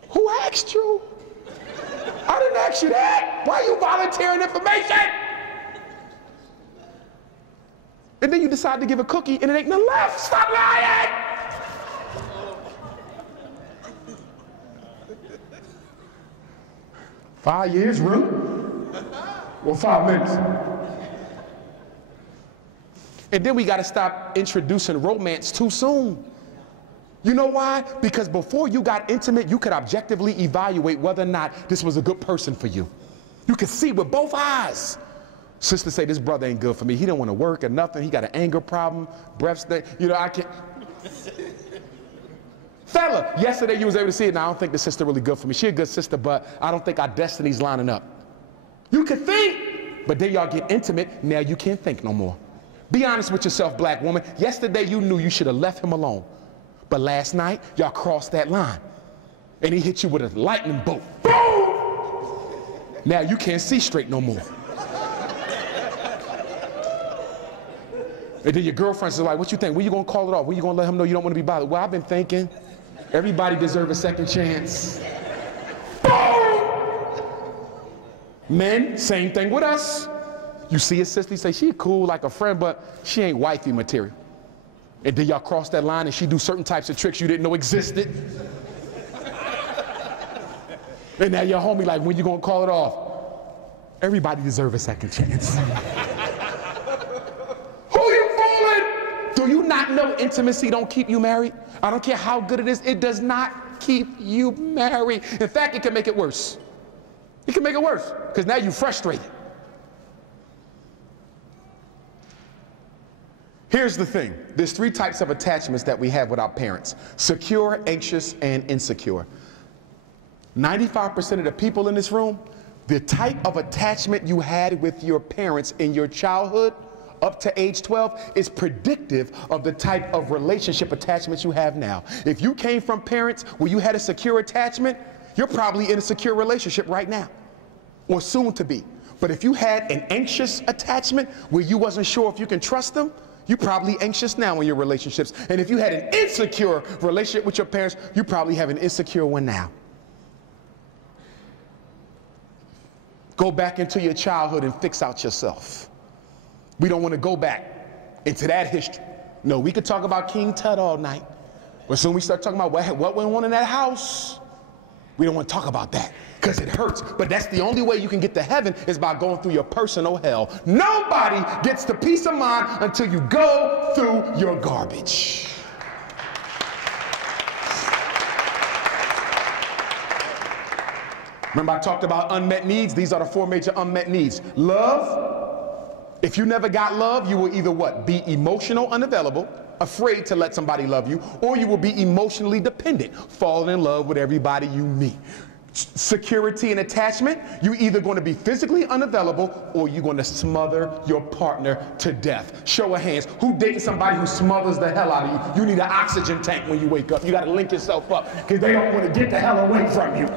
Who asked you? I didn't ask you that. Why are you volunteering information? And then you decide to give a cookie and it ain't nothing left. Stop lying! 5 years, really? Well, 5 minutes. And then we got to stop introducing romance too soon. You know why? Because before you got intimate, you could objectively evaluate whether or not this was a good person for you. You could see with both eyes. Sister say, this brother ain't good for me. He don't want to work or nothing. He got an anger problem, breath stink. You know, I can't. Fella, yesterday you was able to see it. Now, I don't think the sister really good for me. She a good sister, but I don't think our destiny's lining up. You could think, but then y'all get intimate. Now you can't think no more. Be honest with yourself, black woman. Yesterday you knew you should have left him alone. But last night, y'all crossed that line. And he hit you with a lightning bolt. Boom! Now you can't see straight no more. And then your girlfriends are like, what you think? When you gonna call it off? When you gonna let him know you don't want to be bothered? Well, I've been thinking, everybody deserves a second chance. Boom! Men, same thing with us. You see a sister, you say, she cool like a friend, but she ain't wifey material. And then y'all cross that line and she do certain types of tricks you didn't know existed. And now your homie like, when you gonna call it off? Everybody deserves a second chance. Who you fooling? Do you know intimacy don't keep you married? I don't care how good it is. It does not keep you married. In fact, it can make it worse. It can make it worse because now you're frustrated. Here's the thing. There's 3 types of attachments that we have with our parents: secure, anxious, and insecure. 95% of the people in this room, the type of attachment you had with your parents in your childhood up to age 12 is predictive of the type of relationship attachments you have now. If you came from parents where you had a secure attachment, you're probably in a secure relationship right now, or soon to be. But if you had an anxious attachment where you wasn't sure if you can trust them, you're probably anxious now in your relationships. And if you had an insecure relationship with your parents, you probably have an insecure one now. Go back into your childhood and fix out yourself. We don't want to go back into that history. No, we could talk about King Tut all night, but soon we start talking about what went on in that house. We don't want to talk about that because it hurts. But that's the only way you can get to heaven, is by going through your personal hell. Nobody gets to peace of mind until you go through your garbage. Remember I talked about unmet needs? These are the 4 major unmet needs. Love. If you never got love, you will either what? Be emotional unavailable, afraid to let somebody love you, or you will be emotionally dependent, falling in love with everybody you meet. Security and attachment, you're either going to be physically unavailable or you're going to smother your partner to death. Show of hands, who dating somebody who smothers the hell out of you? You need an oxygen tank when you wake up. You got to link yourself up because they don't want to get the hell away from you.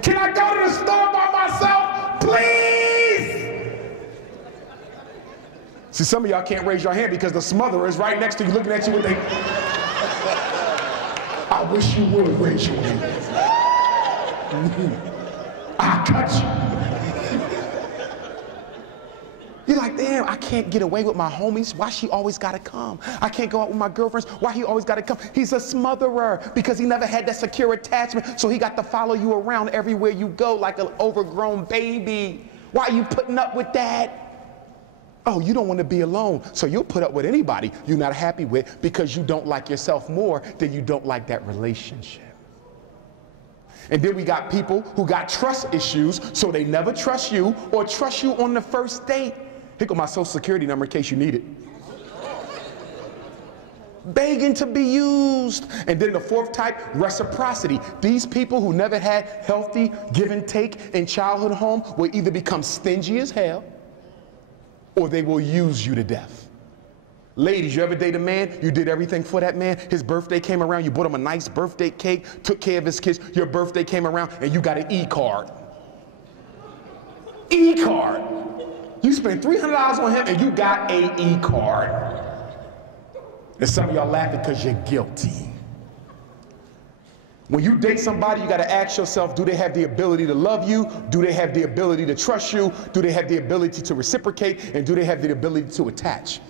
Can I go to the store by myself, please? See, some of y'all can't raise your hand because the smotherer is right next to you looking at you with a... I wish you would raise your hand. I'll cut you. You're like, damn, I can't get away with my homies. Why she always gotta come? I can't go out with my girlfriends. Why he always gotta come? He's a smotherer because he never had that secure attachment, so he got to follow you around everywhere you go like an overgrown baby. Why are you putting up with that? Oh, you don't want to be alone, so you'll put up with anybody you're not happy with because you don't like yourself more than you don't like that relationship. And then we got people who got trust issues, so they never trust you or trust you on the first date. Here go my social security number in case you need it. Begging to be used. And then the 4th type, reciprocity. These people who never had healthy give and take in childhood home will either become stingy as hell or they will use you to death. Ladies, you ever date a man, you did everything for that man, his birthday came around, you bought him a nice birthday cake, took care of his kids, your birthday came around, and you got an e-card. E-card. You spent $300 on him, and you got an e-card. And some of y'all laughing because you're guilty. When you date somebody, you got to ask yourself, do they have the ability to love you? Do they have the ability to trust you? Do they have the ability to reciprocate? And do they have the ability to attach?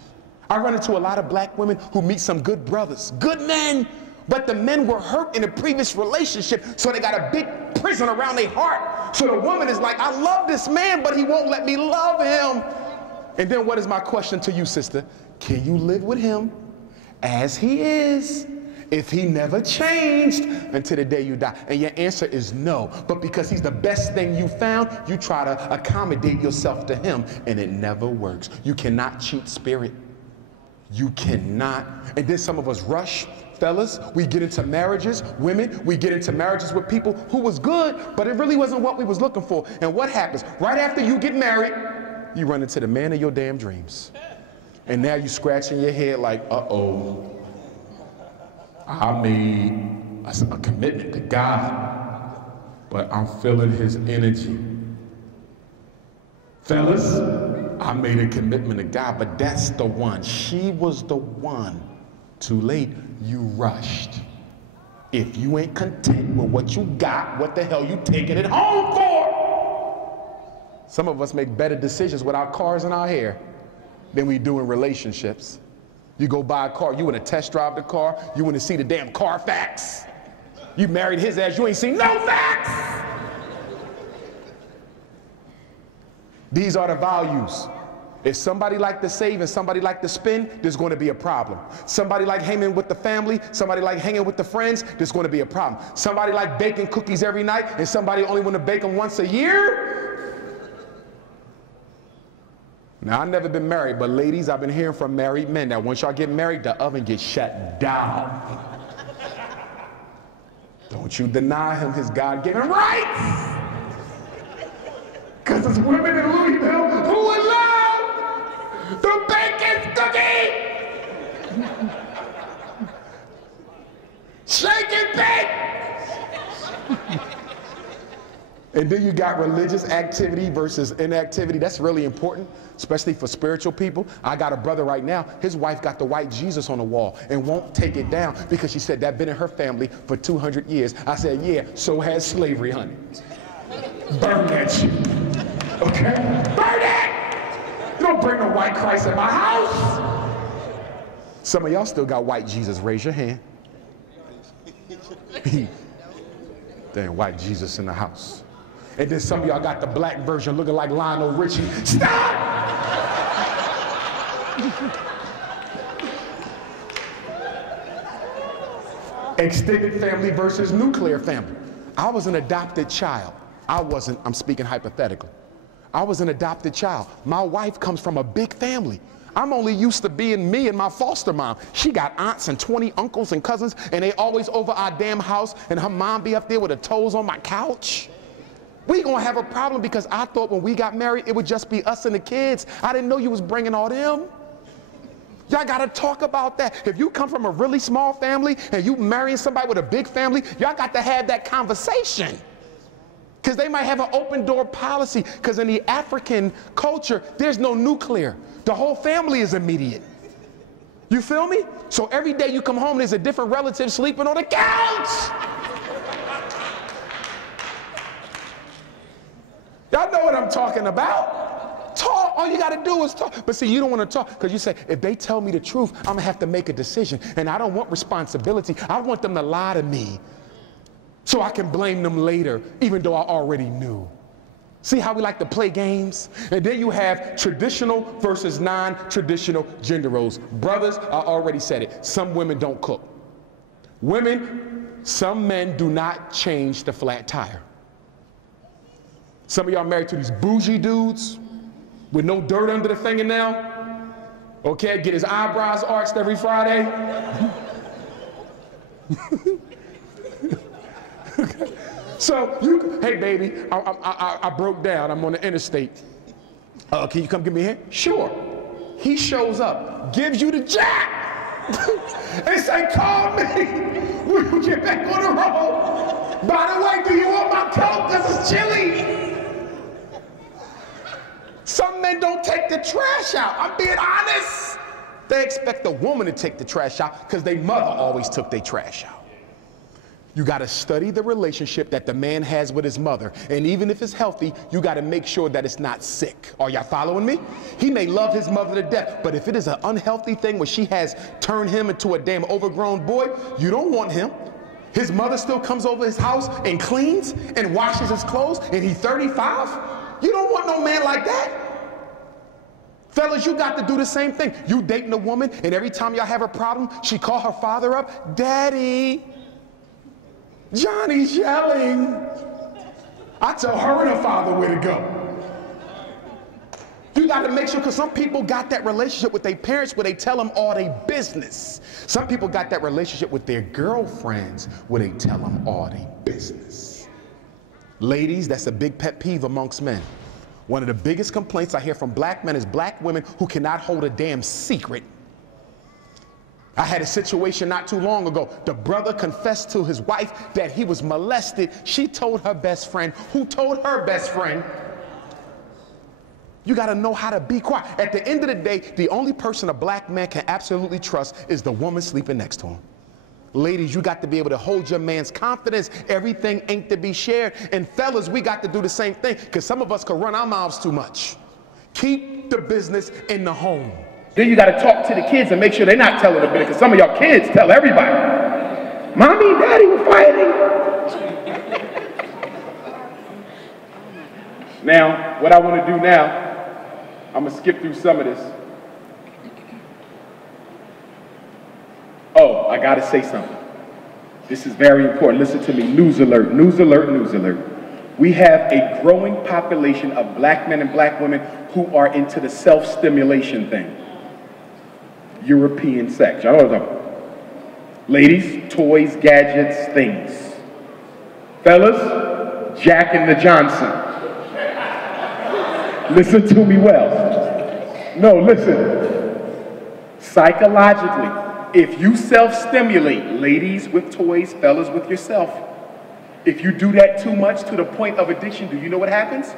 I run into a lot of black women who meet some good brothers, good men, but the men were hurt in a previous relationship, so they got a big prison around their heart. So the woman is like, I love this man, but he won't let me love him. And then what is my question to you, sister? Can you live with him as he is if he never changed until the day you die? And your answer is no. But because he's the best thing you found, you try to accommodate yourself to him, and it never works. You cannot cheat spirit. You cannot. And then some of us rush. Fellas, we get into marriages. Women, we get into marriages with people who was good, but it really wasn't what we was looking for. And what happens? Right after you get married, you run into the man of your damn dreams. And now you scratching your head like, uh-oh. I made a commitment to God, but I'm feeling his energy. Fellas, I made a commitment to God, but that's the one. She was the one. Too late, you rushed. If you ain't content with what you got, what the hell you taking it home for? Some of us make better decisions with our cars and our hair than we do in relationships. You go buy a car, you want to test drive the car, you want to see the damn Carfax. You married his ass, you ain't seen no facts. These are the values. If somebody like to save and somebody like to spend, there's going to be a problem. Somebody like hanging with the family, somebody like hanging with the friends, there's going to be a problem. Somebody like baking cookies every night and somebody only want to bake them once a year. Now, I've never been married, but ladies, I've been hearing from married men that once y'all get married, the oven gets shut down. Don't you deny him his God-given rights. Because it's women in Louisville who would love the bacon cookie. Shake and bake. And then you got religious activity versus inactivity. That's really important, especially for spiritual people. I got a brother right now, his wife got the white Jesus on the wall and won't take it down because she said that been in her family for 200 years. I said, yeah, so has slavery, honey. Burn that shit. Okay? Burn it! You don't bring no white Christ in my house. Some of y'all still got white Jesus. Raise your hand. Damn, white Jesus in the house. And then some of y'all got the black version looking like Lionel Richie. Stop! Extended family versus nuclear family. I was an adopted child. I'm speaking hypothetical. I was an adopted child. My wife comes from a big family. I'm only used to being me and my foster mom. She got aunts and 20 uncles and cousins, and they always over our damn house, and her mom be up there with her toes on my couch. We gonna have a problem because I thought when we got married, it would just be us and the kids. I didn't know you was bringing all them. Y'all gotta talk about that. If you come from a really small family and you marrying somebody with a big family, y'all got to have that conversation. Because they might have an open door policy. Because in the African culture, there's no nuclear. The whole family is immediate. You feel me? So every day you come home, there's a different relative sleeping on the couch. Y'all know what I'm talking about. Talk. All you got to do is talk. But see, you don't want to talk because you say, if they tell me the truth, I'm going to have to make a decision. And I don't want responsibility. I want them to lie to me so I can blame them later, even though I already knew. See how we like to play games? And then you have traditional versus non-traditional gender roles. Brothers, I already said it. Some women don't cook. Women, some men do not change the flat tire. Some of y'all married to these bougie dudes with no dirt under the fingernail. Okay, get his eyebrows arched every Friday. So you, hey baby, I broke down. I'm on the interstate. Can you come get me here? Sure. He shows up, gives you the jack, and say, call me when you get back on the road. By the way, do you want my coat? Because it's chilly. Some men don't take the trash out. I'm being honest. They expect a woman to take the trash out because their mother always took their trash out. You got to study the relationship that the man has with his mother. And even if it's healthy, you got to make sure that it's not sick. Are y'all following me? He may love his mother to death, but if it is an unhealthy thing where she has turned him into a damn overgrown boy, you don't want him. His mother still comes over his house and cleans and washes his clothes, and he's 35? You don't want no man like that. Fellas, you got to do the same thing. You dating a woman, and every time y'all have a problem, she call her father up, Daddy, Johnny's yelling. I tell her and her father where to go. You got to make sure, because some people got that relationship with their parents where they tell them all their business. Some people got that relationship with their girlfriends where they tell them all their business. Ladies, that's a big pet peeve amongst men. One of the biggest complaints I hear from black men is black women who cannot hold a damn secret. I had a situation not too long ago. The brother confessed to his wife that he was molested. She told her best friend, who told her best friend. You got to know how to be quiet. At the end of the day, the only person a black man can absolutely trust is the woman sleeping next to him. Ladies, you got to be able to hold your man's confidence. Everything ain't to be shared. And fellas, we got to do the same thing, because some of us could run our mouths too much. Keep the business in the home. Then you got to talk to the kids and make sure they're not telling the business, because some of y'all kids tell everybody. Mommy and Daddy were fighting. Now, what I want to do now I'm going to skip through some of this. Oh, I got to say something. This is very important. Listen to me. News alert, news alert, news alert. We have a growing population of black men and black women who are into the self-stimulation thing. European sex. Y'all know what I'm talking about. Ladies, toys, gadgets, things. Fellas, Jack and the Johnson. Listen to me well. No, listen. Psychologically, if you self-stimulate, ladies with toys, fellas with yourself, if you do that too much to the point of addiction, do you know what happens?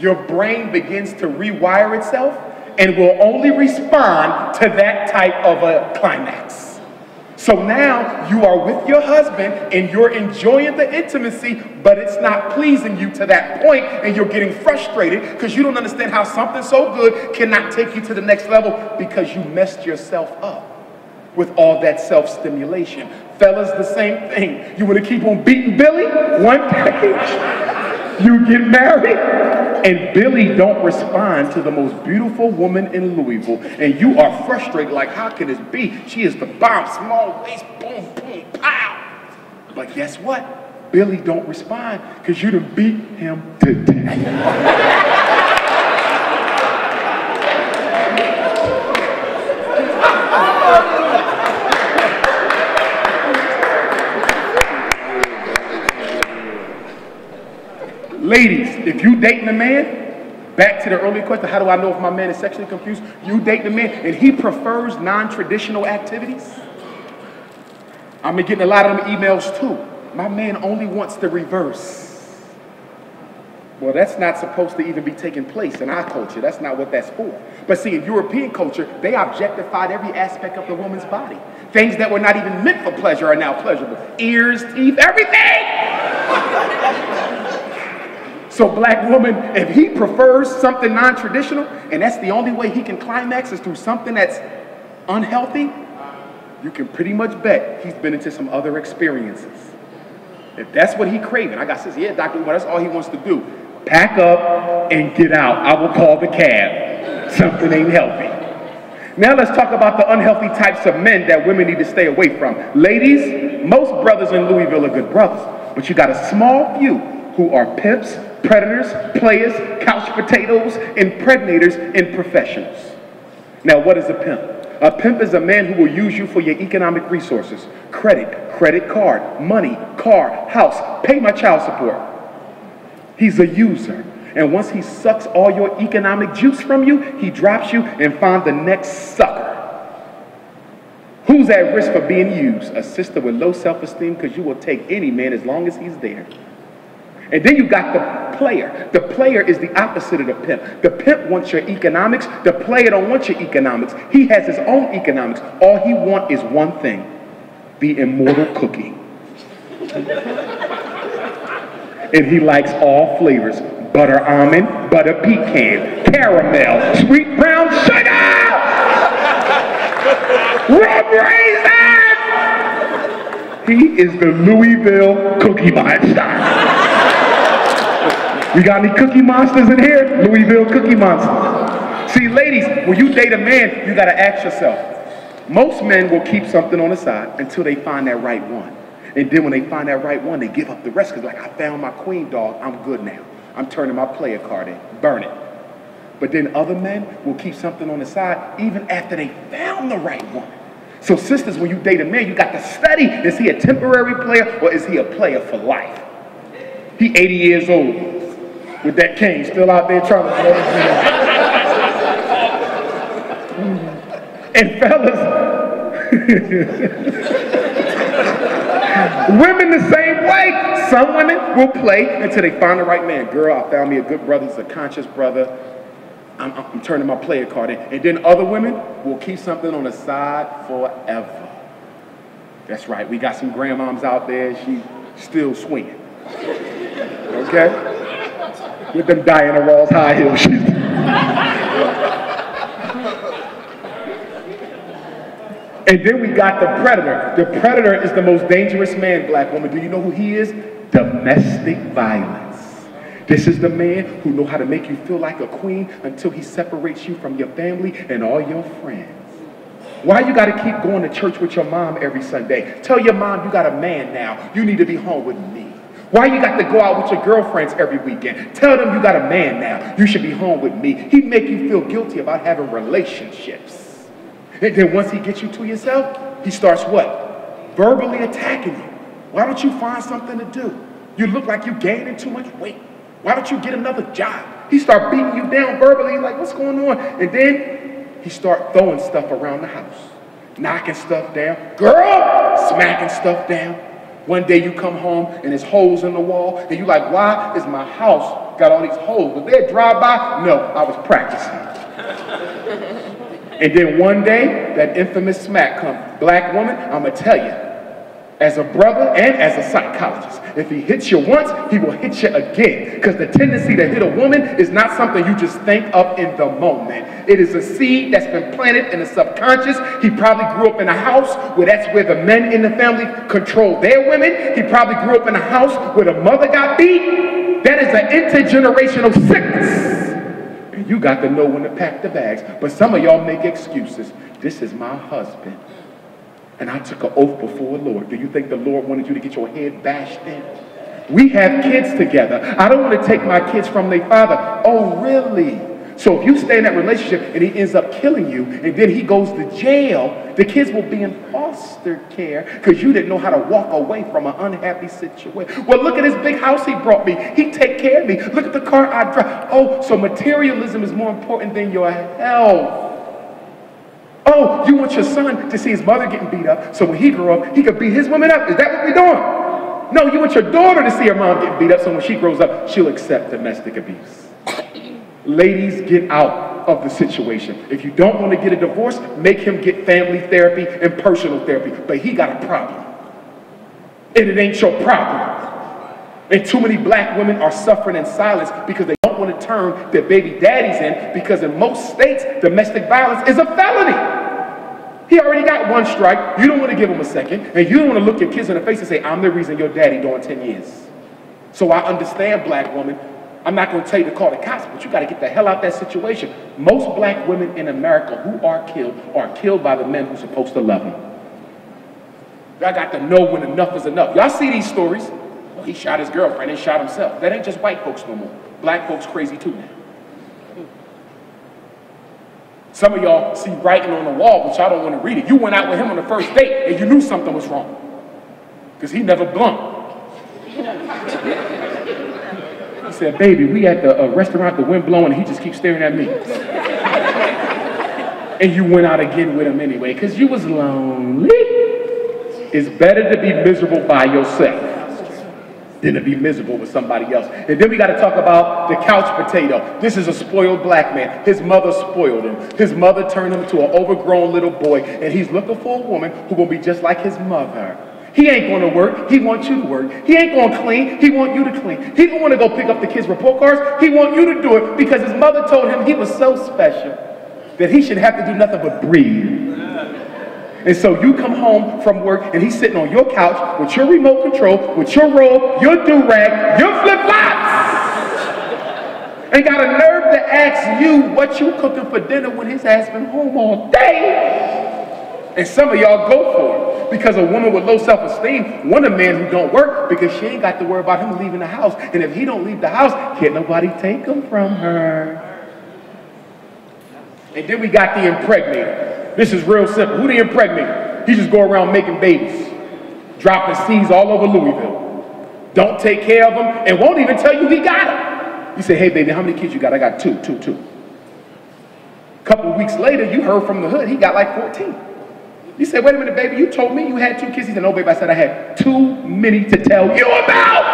Your brain begins to rewire itself and will only respond to that type of a climax. So now you are with your husband and you're enjoying the intimacy, but it's not pleasing you to that point, and you're getting frustrated because you don't understand how something so good cannot take you to the next level because you messed yourself up with all that self-stimulation. Fellas, the same thing. You want to keep on beating Billy? One day, you get married, and Billy don't respond to the most beautiful woman in Louisville, and you are frustrated, like, how can this be? She is the bomb, small waist, boom, boom, pow. But guess what? Billy don't respond because you done beat him to death. Ladies, if you dating a man, back to the earlier question, how do I know if my man is sexually confused? You dating a man and he prefers non-traditional activities. I've been getting a lot of them emails too. My man only wants the reverse. Well, that's not supposed to even be taking place in our culture. That's not what that's for. But see, in European culture, they objectified every aspect of the woman's body. Things that were not even meant for pleasure are now pleasurable. Ears, teeth, everything! So black woman, if he prefers something non-traditional, and that's the only way he can climax is through something that's unhealthy, you can pretty much bet he's been into some other experiences. If that's what he craving, I got says, yeah, Dr. Umar, that's all he wants to do. Pack up and get out. I will call the cab. Something ain't healthy. Now let's talk about the unhealthy types of men that women need to stay away from. Ladies, most brothers in Louisville are good brothers, but you got a small few who are pimps, predators, players, couch potatoes, impregnators, and professionals. Now, what is a pimp? A pimp is a man who will use you for your economic resources. Credit card, money, car, house, pay my child support. He's a user. And once he sucks all your economic juice from you, he drops you and finds the next sucker. Who's at risk for being used? A sister with low self-esteem, because you will take any man as long as he's there. And then you got the player. The player is the opposite of the pimp. The pimp wants your economics. The player don't want your economics. He has his own economics. All he wants is one thing: the immortal cookie. And he likes all flavors: butter almond, butter pecan, caramel, sweet brown sugar, rum raisin. He is the Louisville Cookie Monster. We got any Cookie Monsters in here? Louisville Cookie Monster. See, ladies, when you date a man, you gotta ask yourself. Most men will keep something on the side until they find that right one. And then when they find that right one, they give up the rest, because like, I found my queen, dog, I'm good now. I'm turning my player card in, burn it. But then other men will keep something on the side even after they found the right one. So sisters, when you date a man, you got to study, is he a temporary player or is he a player for life? He 80 years old with that cane, still out there trying to And fellas, women the same way. Some women will play until they find the right man. Girl, I found me a good brother, he's a conscious brother. I'm turning my player card in. And then other women will keep something on the side forever. That's right, we got some grandmoms out there, she's still swinging. Okay? With them Diana Ross high heels. And then we got the predator. The predator is the most dangerous man, black woman. Do you know who he is? Domestic violence. This is the man who knows how to make you feel like a queen until he separates you from your family and all your friends. Why you got to keep going to church with your mom every Sunday? Tell your mom you got a man now. You need to be home with me. Why you got to go out with your girlfriends every weekend? Tell them you got a man now. You should be home with me. He make you feel guilty about having relationships. And then once he gets you to yourself, he starts what? Verbally attacking you. Why don't you find something to do? You look like you're gaining too much weight. Why don't you get another job? He start beating you down verbally, like, what's going on? And then he start throwing stuff around the house, knocking stuff down. Girl, smacking stuff down. One day you come home and there's holes in the wall, and you like, why is my house got all these holes? Was there a drive-by? No, I was practicing. And then one day, that infamous smack comes. Black woman, I'm going to tell you, as a brother and as a psychologist, if he hits you once, he will hit you again. Because the tendency to hit a woman is not something you just think of in the moment. It is a seed that's been planted in the subconscious. He probably grew up in a house where that's where the men in the family control their women. He probably grew up in a house where the mother got beat. That is an intergenerational sickness. And you got to know when to pack the bags. But some of y'all make excuses. This is my husband. And I took an oath before the Lord. Do you think the Lord wanted you to get your head bashed in? We have kids together. I don't want to take my kids from their father. Oh, really? So if you stay in that relationship and he ends up killing you and then he goes to jail, the kids will be in foster care because you didn't know how to walk away from an unhappy situation. Well, look at this big house he brought me. He take care of me. Look at the car I drive. Oh, so materialism is more important than your health. Oh, you want your son to see his mother getting beat up, so when he grow up, he could beat his women up. Is that what we're doing? No, you want your daughter to see her mom getting beat up, so when she grows up, she'll accept domestic abuse. Ladies, get out of the situation. If you don't want to get a divorce, make him get family therapy and personal therapy. But he got a problem. And it ain't your problem. And too many black women are suffering in silence because they don't want to turn their baby daddies in, because in most states, domestic violence is a felony. He already got one strike. You don't want to give him a second. And you don't want to look your kids in the face and say, I'm the reason your daddy doing 10 years. So I understand, black woman. I'm not going to tell you to call the cops, but you got to get the hell out of that situation. Most black women in America who are killed by the men who are supposed to love them. Y'all got to know when enough is enough. Y'all see these stories. Well, he shot his girlfriend and shot himself. That ain't just white folks no more. Black folks crazy too now. Some of y'all see writing on the wall, but y'all don't want to read it. You went out with him on the first date and you knew something was wrong because he never blunked. He said, baby, we at the restaurant, the wind blowing, and he just keeps staring at me. And you went out again with him anyway because you was lonely. It's better to be miserable by yourself than to be miserable with somebody else. And then we got to talk about the couch potato. This is a spoiled black man. His mother spoiled him. His mother turned him into an overgrown little boy, and he's looking for a woman who's going to be just like his mother. He ain't going to work. He wants you to work. He ain't going to clean. He wants you to clean. He don't want to go pick up the kids' report cards. He wants you to do it because his mother told him he was so special that he should have to do nothing but breathe. And so you come home from work and he's sitting on your couch with your remote control, with your robe, your do-rag, your flip-flops. And got a nerve to ask you what you cooking for dinner when his ass been home all day. And some of y'all go for it. Because a woman with low self-esteem want a man who don't work because she ain't got to worry about him leaving the house. And if he don't leave the house, can't nobody take him from her. And then we got the impregnator. This is real simple. Who the impregnator? He just go around making babies, dropping seeds all over Louisville. Don't take care of them and won't even tell you he got them. You say, hey baby, how many kids you got? I got two. A couple of weeks later, you heard from the hood, he got like 14. You said, wait a minute, baby, you told me you had 2 kids. He said, no, baby, I said I had too many to tell you about.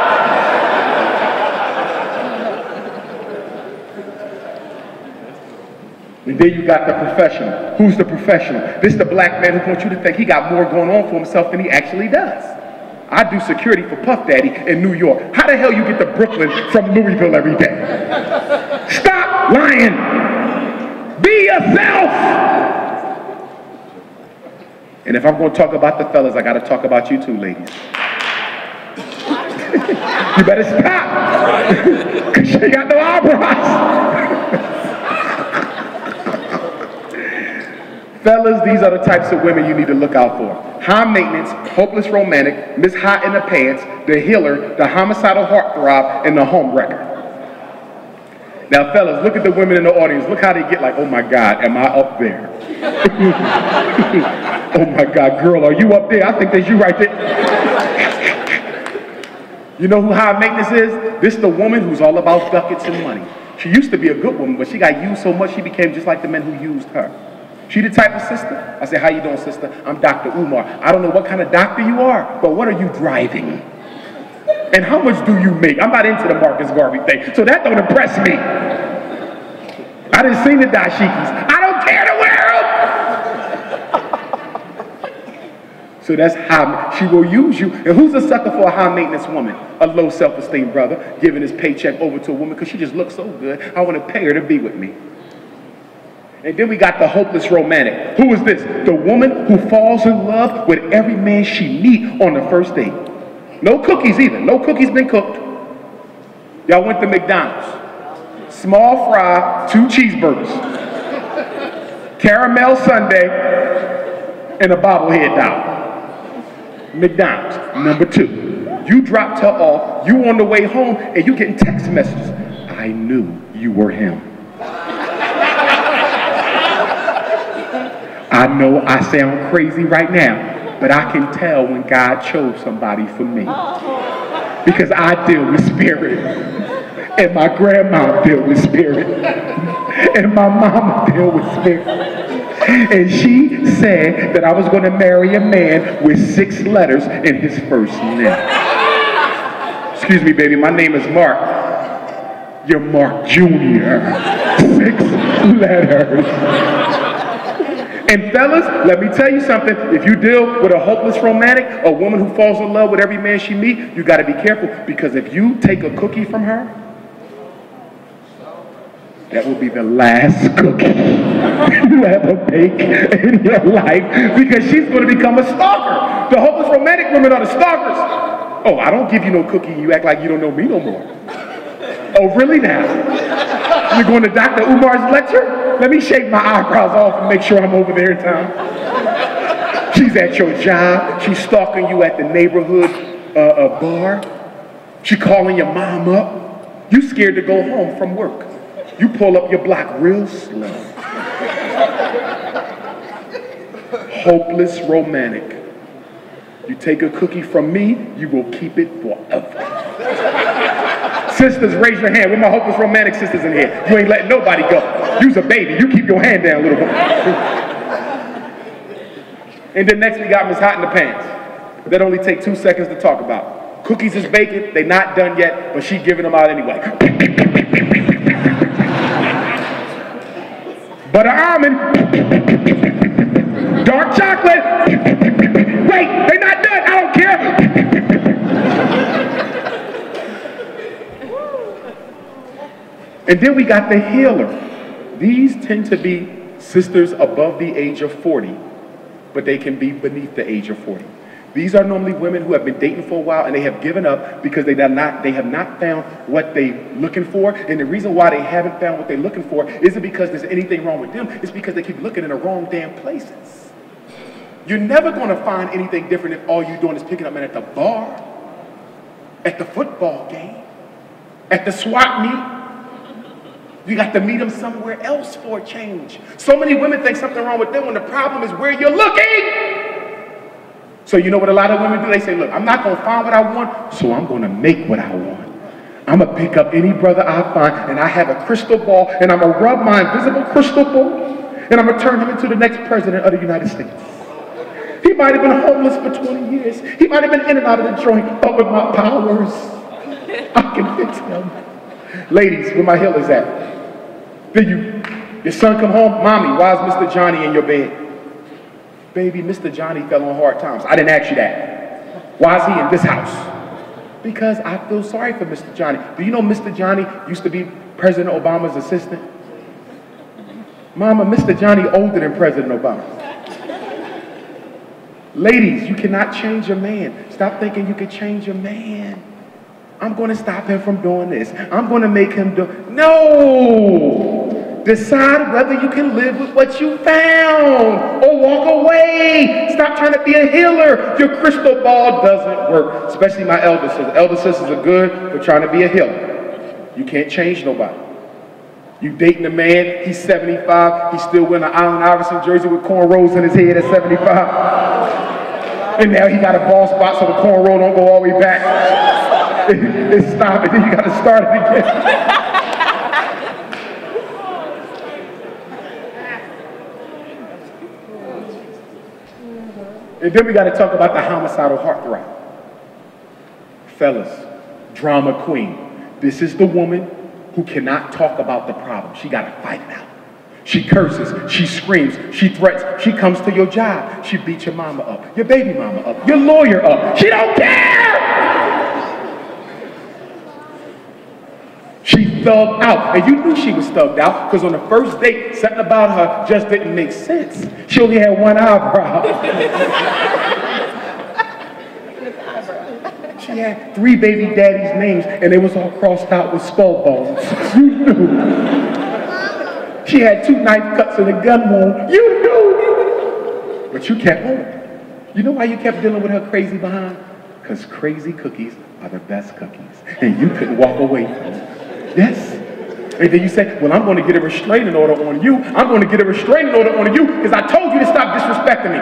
And then you got the professional. Who's the professional? This is the black man who wants you to think he got more going on for himself than he actually does. I do security for Puff Daddy in New York. How the hell you get to Brooklyn from Louisville every day? Stop lying. Be yourself. And if I'm going to talk about the fellas, I got to talk about you too, ladies. You better stop. Because she ain't got no eyebrows. Fellas, these are the types of women you need to look out for. High maintenance, hopeless romantic, Miss Hot in the Pants, the healer, the homicidal heartthrob, and the home wrecker. Now, fellas, look at the women in the audience. Look how they get like, oh my God, am I up there? Oh my God, girl, are you up there? I think that's you right there. You know who high maintenance is? This is the woman who's all about buckets and money. She used to be a good woman, but she got used so much she became just like the men who used her. She the type of sister. I say, how you doing, sister? I'm Dr. Umar. I don't know what kind of doctor you are, but what are you driving? And how much do you make? I'm not into the Marcus Garvey thing, so that don't impress me. I didn't see the dashikis. I don't care to wear them. So that's high. She will use you. And who's a sucker for a high maintenance woman? A low self-esteem brother giving his paycheck over to a woman because she just looks so good. I want to pay her to be with me. And then we got the hopeless romantic. Who is this? The woman who falls in love with every man she meets on the first date. No cookies either. No cookies been cooked. Y'all went to McDonald's. Small fry, 2 cheeseburgers. Caramel sundae, and a bobblehead doll. McDonald's, number 2. You dropped her off, you on the way home, and you getting text messages. I knew you were him. I know I sound crazy right now, but I can tell when God chose somebody for me. Because I deal with spirit. And my grandma dealt with spirit. And my mama dealt with spirit. And she said that I was going to marry a man with 6 letters in his first name. Excuse me, baby, my name is Mark. You're Mark Jr. 6 letters. And fellas, let me tell you something. If you deal with a hopeless romantic, a woman who falls in love with every man she meets, you got to be careful. Because if you take a cookie from her, that will be the last cookie you ever bake in your life. Because she's going to become a stalker. The hopeless romantic women are the stalkers. Oh, I don't give you no cookie. You act like you don't know me no more. Oh, really now? You're going to Dr. Umar's lecture? Let me shake my eyebrows off and make sure I'm over there in town. She's at your job. She's stalking you at the neighborhood bar. She's calling your mom up. You scared to go home from work. You pull up your block real slow. Hopeless romantic. You take a cookie from me, you will keep it forever. Sisters, raise your hand. Where my hopeless romantic sisters in here? You ain't letting nobody go. You's a baby. You keep your hand down, little boy. And then next we got Miss Hot in the Pants. That only take 2 seconds to talk about. Cookies is baking. They not done yet, but she giving them out anyway. Butter almond. Dark chocolate. Wait, they not done. I don't care. And then we got the healer. These tend to be sisters above the age of 40, but they can be beneath the age of 40. These are normally women who have been dating for a while and they have given up because they have not found what they're looking for. And the reason why they haven't found what they're looking for isn't because there's anything wrong with them. It's because they keep looking in the wrong damn places. You're never going to find anything different if all you're doing is picking up men at the bar, at the football game, at the swap meet. You got to meet them somewhere else for a change. So many women think something wrong with them when the problem is where you're looking. So you know what a lot of women do? They say, look, I'm not going to find what I want, so I'm going to make what I want. I'm going to pick up any brother I find, and I have a crystal ball, and I'm going to rub my invisible crystal ball, and I'm going to turn him into the next president of the United States. He might have been homeless for 20 years. He might have been in and out of the joint, but with my powers, I can fix him. Ladies, where my healers at? Then your son come home, mommy, why is Mr. Johnny in your bed? Baby, Mr. Johnny fell on hard times. I didn't ask you that. Why is he in this house? Because I feel sorry for Mr. Johnny. Do you know Mr. Johnny used to be President Obama's assistant? Mama, Mr. Johnny older than President Obama. Ladies, you cannot change a man. Stop thinking you can change a man. I'm going to stop him from doing this. I'm going to make him do... No! Decide whether you can live with what you found or walk away. Stop trying to be a healer. Your crystal ball doesn't work, especially my elder sisters. Elder sisters are good for trying to be a healer. You can't change nobody. You dating a man, he's 75, he's still wearing an Allen Iverson jersey with cornrows in his head at 75. And now he got a bald spot so the cornrow don't go all the way back. It's stop it, then you gotta start it again. And then we gotta talk about the homicidal heartthrob. Fellas, drama queen. This is the woman who cannot talk about the problem. She gotta fight it out. She curses, she screams, she threats, she comes to your job. She beats your mama up, your baby mama up, your lawyer up. She don't care! She thugged out, and you knew she was thugged out because on the first date, something about her just didn't make sense. She only had one eyebrow. She had 3 baby daddies' names, and they was all crossed out with skull bones. You knew. She had 2 knife cuts and a gun wound. You knew. But you kept on. You know why you kept dealing with her crazy behind? Because crazy cookies are the best cookies, and you couldn't walk away from them. Yes. And then you say, well, I'm going to get a restraining order on you. I'm going to get a restraining order on you because I told you to stop disrespecting me.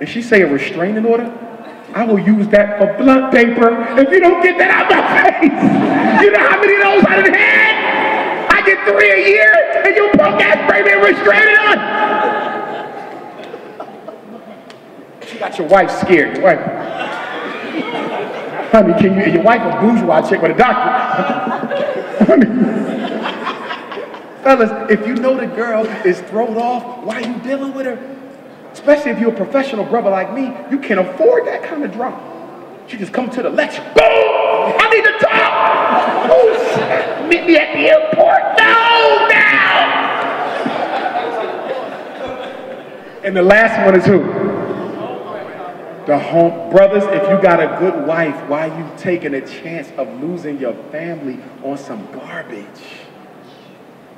And she say a restraining order? I will use that for blunt paper if you don't get that out my face. You know how many of those I done had? I get 3 a year and you punk ass bring me a restraining order. She got your wife scared. Your wife. Honey, can you, your wife a bourgeois chick with a doctorate. I mean, fellas, if you know the girl is thrown off, why are you dealing with her? Especially if you're a professional brother like me, you can't afford that kind of drama. She just come to the lecture. Boom! I need to talk! Oh, shit. Meet me at the airport. No, now! And the last one is who? The home brothers, if you got a good wife, why you taking a chance of losing your family on some garbage?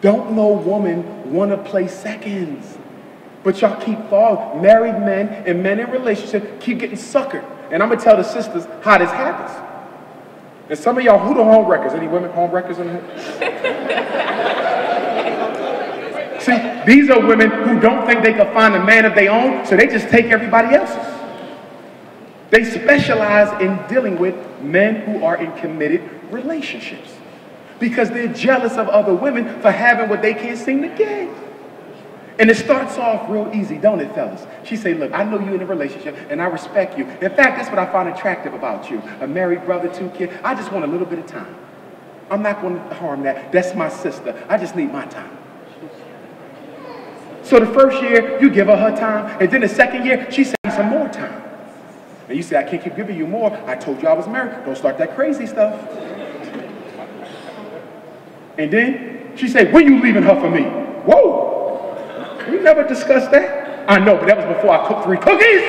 Don't no woman want to play seconds. But y'all keep falling. Married men and men in relationships keep getting suckered. And I'm going to tell the sisters how this happens. And some of y'all, who the home wreckers? Any women home wreckers in here? See, these are women who don't think they can find a man of their own, so they just take everybody else's. They specialize in dealing with men who are in committed relationships because they're jealous of other women for having what they can't seem to get. And it starts off real easy, don't it, fellas? She say, look, I know you're in a relationship and I respect you. In fact, that's what I find attractive about you. A married brother, 2 kids. I just want a little bit of time. I'm not going to harm that. That's my sister. I just need my time. So the first year, you give her time. And then the second year, she says some more time. And you say, I can't keep giving you more. I told you I was married. Don't start that crazy stuff. And then she said, when you leaving her for me? Whoa. We never discussed that. I know, but that was before I cooked 3 cookies.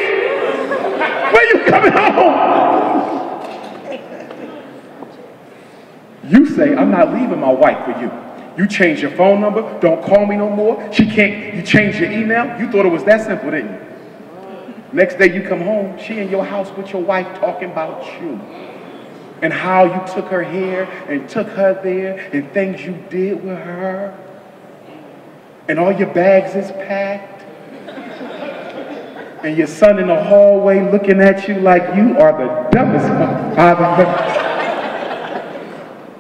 When you coming home? You say, I'm not leaving my wife for you. You change your phone number. Don't call me no more. She can't. You change your email. You thought it was that simple, didn't you? Next day you come home, she in your house with your wife talking about you. And how you took her here and took her there and things you did with her. And all your bags is packed. And your son in the hallway looking at you like you are the dumbest father.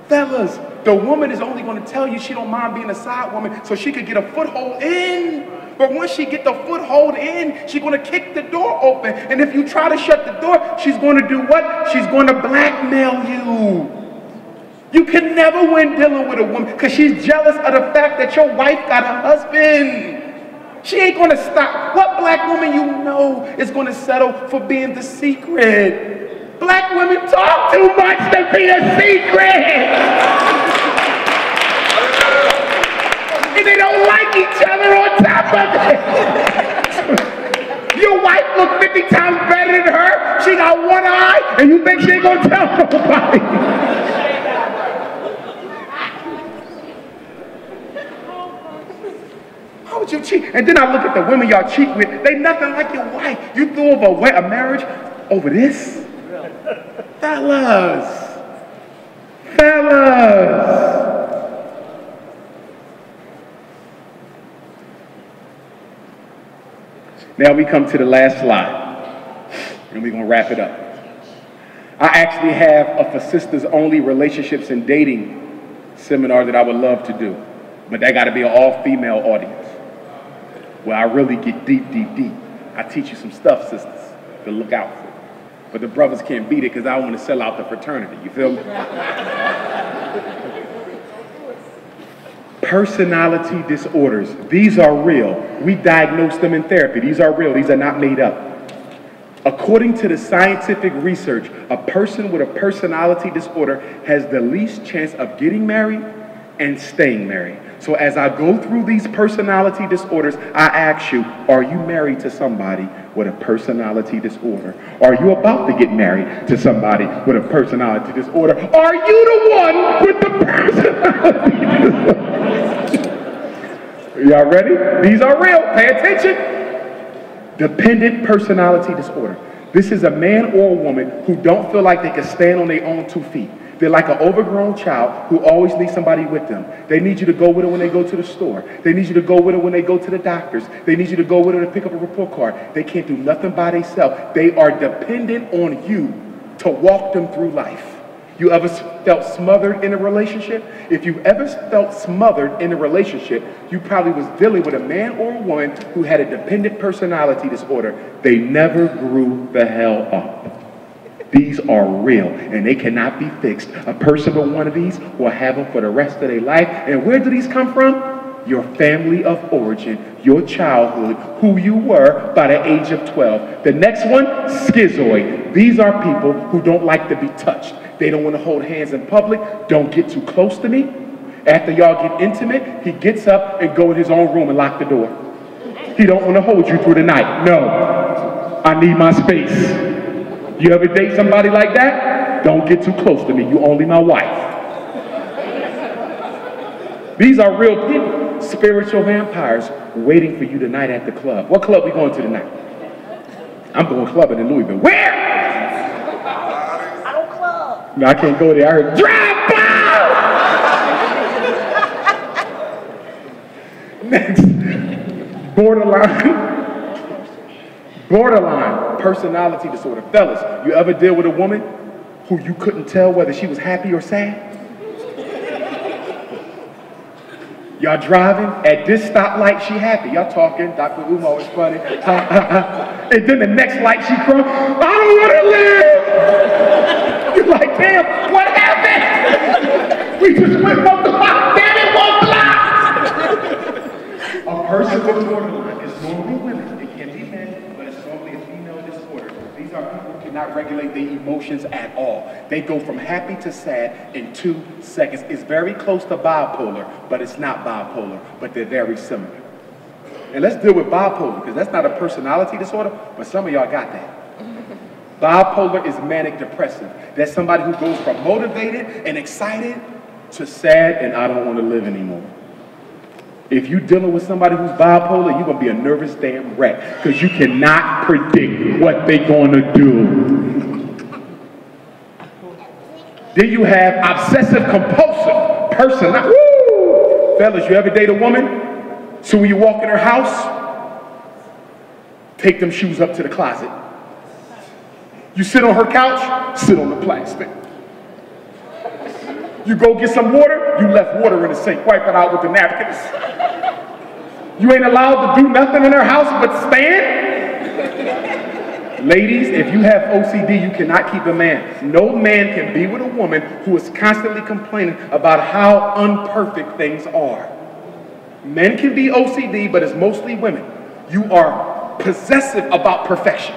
Fellas, the woman is only going to tell you she don't mind being a side woman so she could get a foothold in. But once she get the foothold in, she's going to kick the door open. And if you try to shut the door, she's going to do what? She's going to blackmail you. You can never win dealing with a woman because she's jealous of the fact that your wife got a husband. She ain't going to stop. What black woman you know is going to settle for being the secret? Black women talk too much to be a secret. And they don't like each other on top of it. Your wife look 50 times better than her. She got 1 eye and you think she ain't gonna tell nobody. How would you cheat? And then I look at the women y'all cheat with. They nothing like your wife. You threw over a marriage over this? Fellas. Now we come to the last slide, and we're gonna wrap it up. I actually have a for sisters only relationships and dating seminar that I would love to do, but that gotta be an all-female audience, where I really get deep. I teach you some stuff, sisters, to look out for. But the brothers can't beat it because I don't want to sell out the fraternity, you feel me? Personality disorders, these are real. We diagnose them in therapy. These are real, these are not made up. According to the scientific research, a person with a personality disorder has the least chance of getting married and staying married. So as I go through these personality disorders, I ask you, are you married to somebody with a personality disorder? Are you about to get married to somebody with a personality disorder? Are you the one with the personality disorder? Y'all ready? These are real. Pay attention. Dependent personality disorder. This is a man or a woman who don't feel like they can stand on their own 2 feet. They're like an overgrown child who always needs somebody with them. They need you to go with them when they go to the store. They need you to go with them when they go to the doctors. They need you to go with them to pick up a report card. They can't do nothing by themselves. They are dependent on you to walk them through life. You ever felt smothered in a relationship? If you ever felt smothered in a relationship, you probably was dealing with a man or a woman who had a dependent personality disorder. They never grew the hell up. These are real, and they cannot be fixed. A person with one of these will have them for the rest of their life. And where do these come from? Your family of origin, your childhood, who you were by the age of 12. The next one, schizoid. These are people who don't like to be touched. They don't want to hold hands in public. Don't get too close to me. After y'all get intimate, he gets up and go in his own room and lock the door. He don't want to hold you through the night. No, I need my space. You ever date somebody like that? Don't get too close to me. You only my wife. These are real people, spiritual vampires waiting for you tonight at the club. What club we going to tonight? I'm going clubbing in Louisville. Where? I don't club. No, I can't go there. I heard drop out. Next, borderline personality disorder. Fellas, you ever deal with a woman who you couldn't tell whether she was happy or sad? Y'all driving, at this stoplight she happy. Y'all talking, Dr. Umar was funny. And then the next light she crying, I don't want to live! You're like, damn, what happened? We just went from the block, damn it, one block! A person with borderline is normally women. It can be men, but it's normally a female disorder. These are people who cannot regulate their emotions at all. They go from happy to sad in 2 seconds. It's very close to bipolar, but it's not bipolar, but they're very similar. And let's deal with bipolar, because that's not a personality disorder, but some of y'all got that. Bipolar is manic depressive. That's somebody who goes from motivated and excited to sad and I don't want to live anymore. If you're dealing with somebody who's bipolar, you're going to be a nervous damn wreck because you cannot predict what they're going to do. Then you have obsessive compulsive personality. Woo! Fellas, you ever date a woman? So when you walk in her house, take them shoes up to the closet. You sit on her couch, sit on the plastic. You go get some water, you left water in the sink, wipe it out with the napkins. You ain't allowed to do nothing in her house but stand. Ladies, if you have OCD, you cannot keep a man. No man can be with a woman who is constantly complaining about how unperfect things are. Men can be OCD, but it's mostly women. You are possessive about perfection.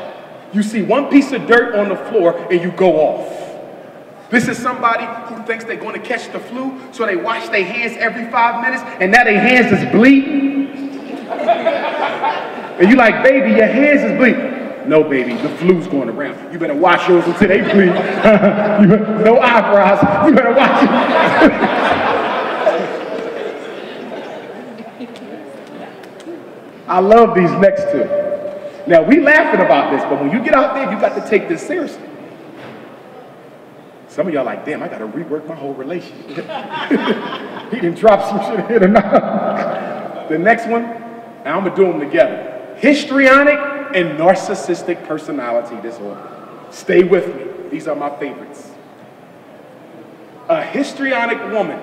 You see one piece of dirt on the floor and you go off. This is somebody who thinks they're going to catch the flu, so they wash their hands every 5 minutes, and now their hands is bleeding. And you like, baby, your hands is bleeding. No, baby, the flu's going around. You better wash yours until they bleed. No eyebrows. You better wash it. I love these next two. Now, we laughing about this, but when you get out there, you got to take this seriously. Some of y'all like, damn, I got to rework my whole relationship. He done dropped some shit here tonight. The next one, and I'm going to do them together. Histrionic and narcissistic personality disorder. Stay with me. These are my favorites. A histrionic woman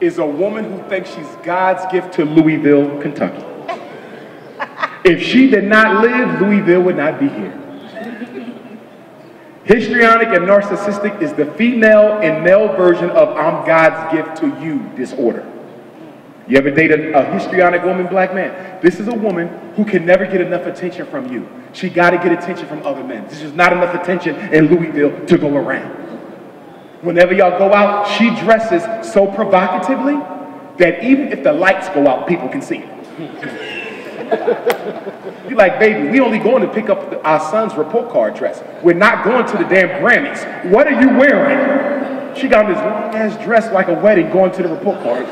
is a woman who thinks she's God's gift to Louisville, Kentucky. If she did not live, Louisville would not be here. Histrionic and narcissistic is the female and male version of I'm God's gift to you disorder. You ever dated a histrionic woman, black man? This is a woman who can never get enough attention from you. She got to get attention from other men. There's just not enough attention in Louisville to go around. Whenever y'all go out, she dresses so provocatively that even if the lights go out, people can see it. You're like, baby, we only going to pick up our son's report card dress. We're not going to the damn Grammys. What are you wearing? She got this long ass dress like a wedding going to the report cards.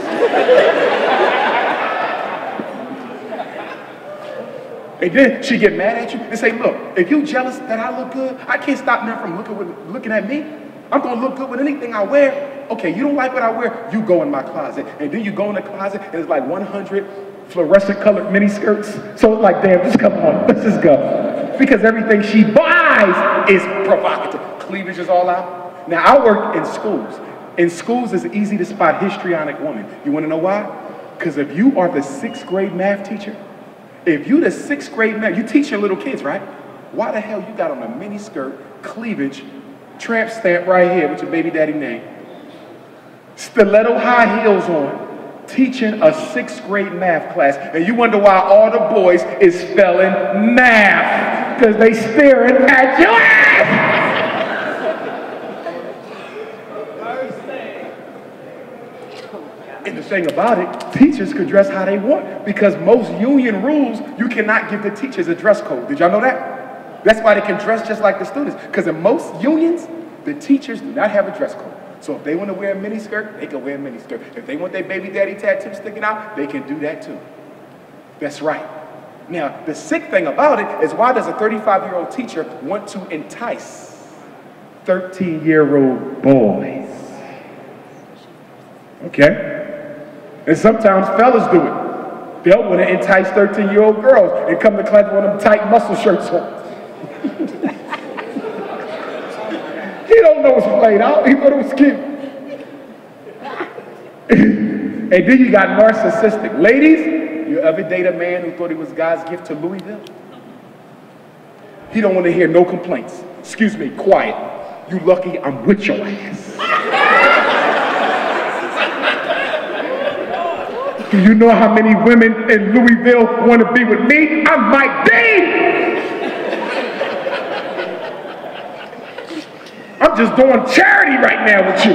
And then she get mad at you and say, look, if you jealous that I look good, I can't stop men from looking at me. I'm going to look good with anything I wear. Okay, you don't like what I wear? You go in my closet. And then you go in the closet and it's like 100 fluorescent colored mini skirts. So it's like, damn, just come on, let's just go. Because everything she buys is provocative. Cleavage is all out. Now, I work in schools. In schools, it's easy to spot histrionic women. You want to know why? Because if you are the 6th grade math teacher, if you the 6th grade math, you teaching little kids, right? Why the hell you got on a mini skirt, cleavage, tramp stamp right here with your baby daddy name, stiletto high heels on, teaching a 6th grade math class, and you wonder why all the boys is failing math, because they staring at your ass. And the thing about it, teachers could dress how they want, because most union rules, you cannot give the teachers a dress code. Did y'all know that? That's why they can dress just like the students, because in most unions, the teachers do not have a dress code. So if they want to wear a mini skirt, they can wear a mini skirt. If they want their baby daddy tattoo sticking out, they can do that too. That's right. Now, the sick thing about it is, why does a 35-year-old teacher want to entice 13-year-old boys? Okay? And sometimes fellas do it. They'll want to entice 13-year-old girls and come to class with one of them tight muscle shirts on. He don't know it's played out. He thought it was cute. And then you got narcissistic. Ladies, you ever date a man who thought he was God's gift to Louisville? He don't want to hear no complaints. Excuse me, quiet. You lucky I'm with your ass. Do you know how many women in Louisville want to be with me? I might be. I'm just doing charity right now with you.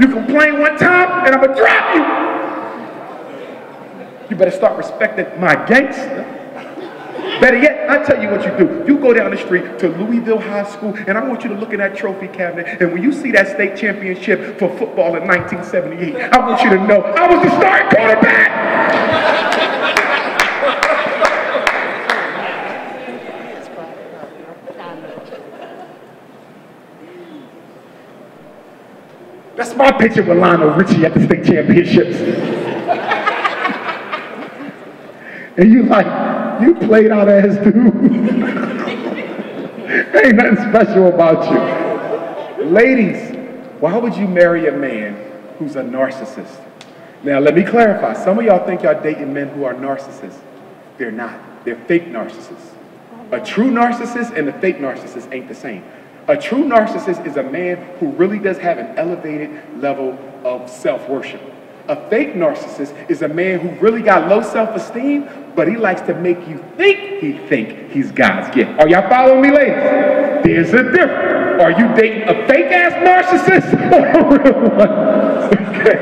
You complain one time and I'm gonna drop you. You better start respecting my gangster. Better yet, I tell you what you do. You go down the street to Louisville High School, and I want you to look in that trophy cabinet, and when you see that state championship for football in 1978, I want you to know I was the starting quarterback. That's my picture with Lionel Richie at the state championships. And you like, you played out ass dude. Ain't nothing special about you. Ladies, why would you marry a man who's a narcissist? Now let me clarify. Some of y'all think y'all dating men who are narcissists. They're not. They're fake narcissists. A true narcissist and a fake narcissist ain't the same. A true narcissist is a man who really does have an elevated level of self-worship. A fake narcissist is a man who really got low self-esteem, but he likes to make you think he's God's gift. Are y'all following me, ladies? There's a difference. Are you dating a fake-ass narcissist or a real one? Okay.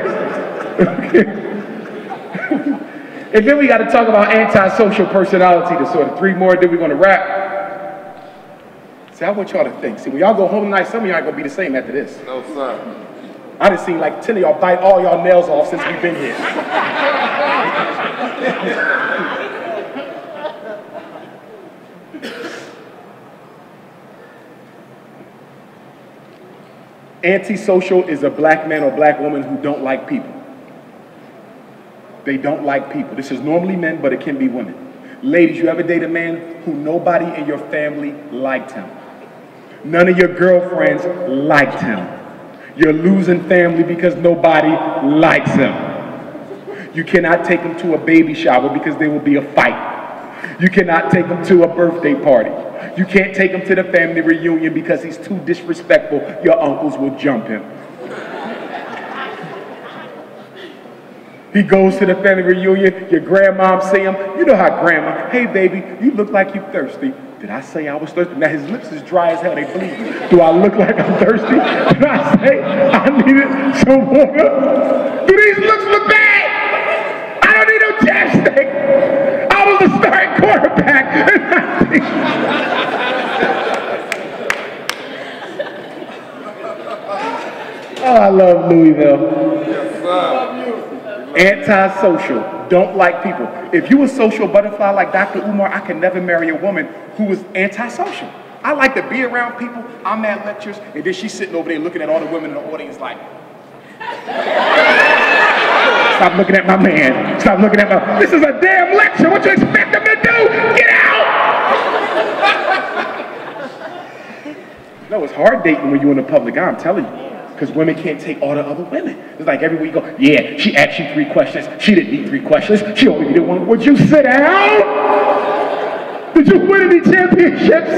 And then we got to talk about antisocial personality disorder. 3 more, then we're going to wrap. See, I want y'all to think. See, when y'all go home tonight, some of y'all ain't going to be the same after this. No, sir. I done seen like 10 of y'all bite all y'all nails off since we've been here. Antisocial is a black man or black woman who don't like people. They don't like people. This is normally men, but it can be women. Ladies, you ever date a man who nobody in your family liked him? None of your girlfriends liked him. You're losing family because nobody likes him. You cannot take him to a baby shower because there will be a fight. You cannot take him to a birthday party. You can't take him to the family reunion because he's too disrespectful. Your uncles will jump him. He goes to the family reunion, your grandmom see him. You know how grandma, hey baby, you look like you thirsty. Did I say I was thirsty? Now his lips is dry as hell, they bleed. Do I look like I'm thirsty? Did I say I needed some water? Do these looks look bad? I don't need no chapstick. I was the starting quarterback. Oh, I love Louisville. Yes, sir. Antisocial, don't like people. If you a social butterfly like Dr. Umar, I can never marry a woman who is antisocial. I like to be around people. I'm at lectures, and then she's sitting over there looking at all the women in the audience like, stop looking at my man. Stop looking at my, this is a damn lecture. What you expect them to do? Get out! No, it's hard dating when you're in the public eye, I'm telling you. Because women can't take all the other women. It's like everywhere you go, yeah, she asked you 3 questions. She didn't need 3 questions. She only needed 1. Would you sit down? Did you win any championships?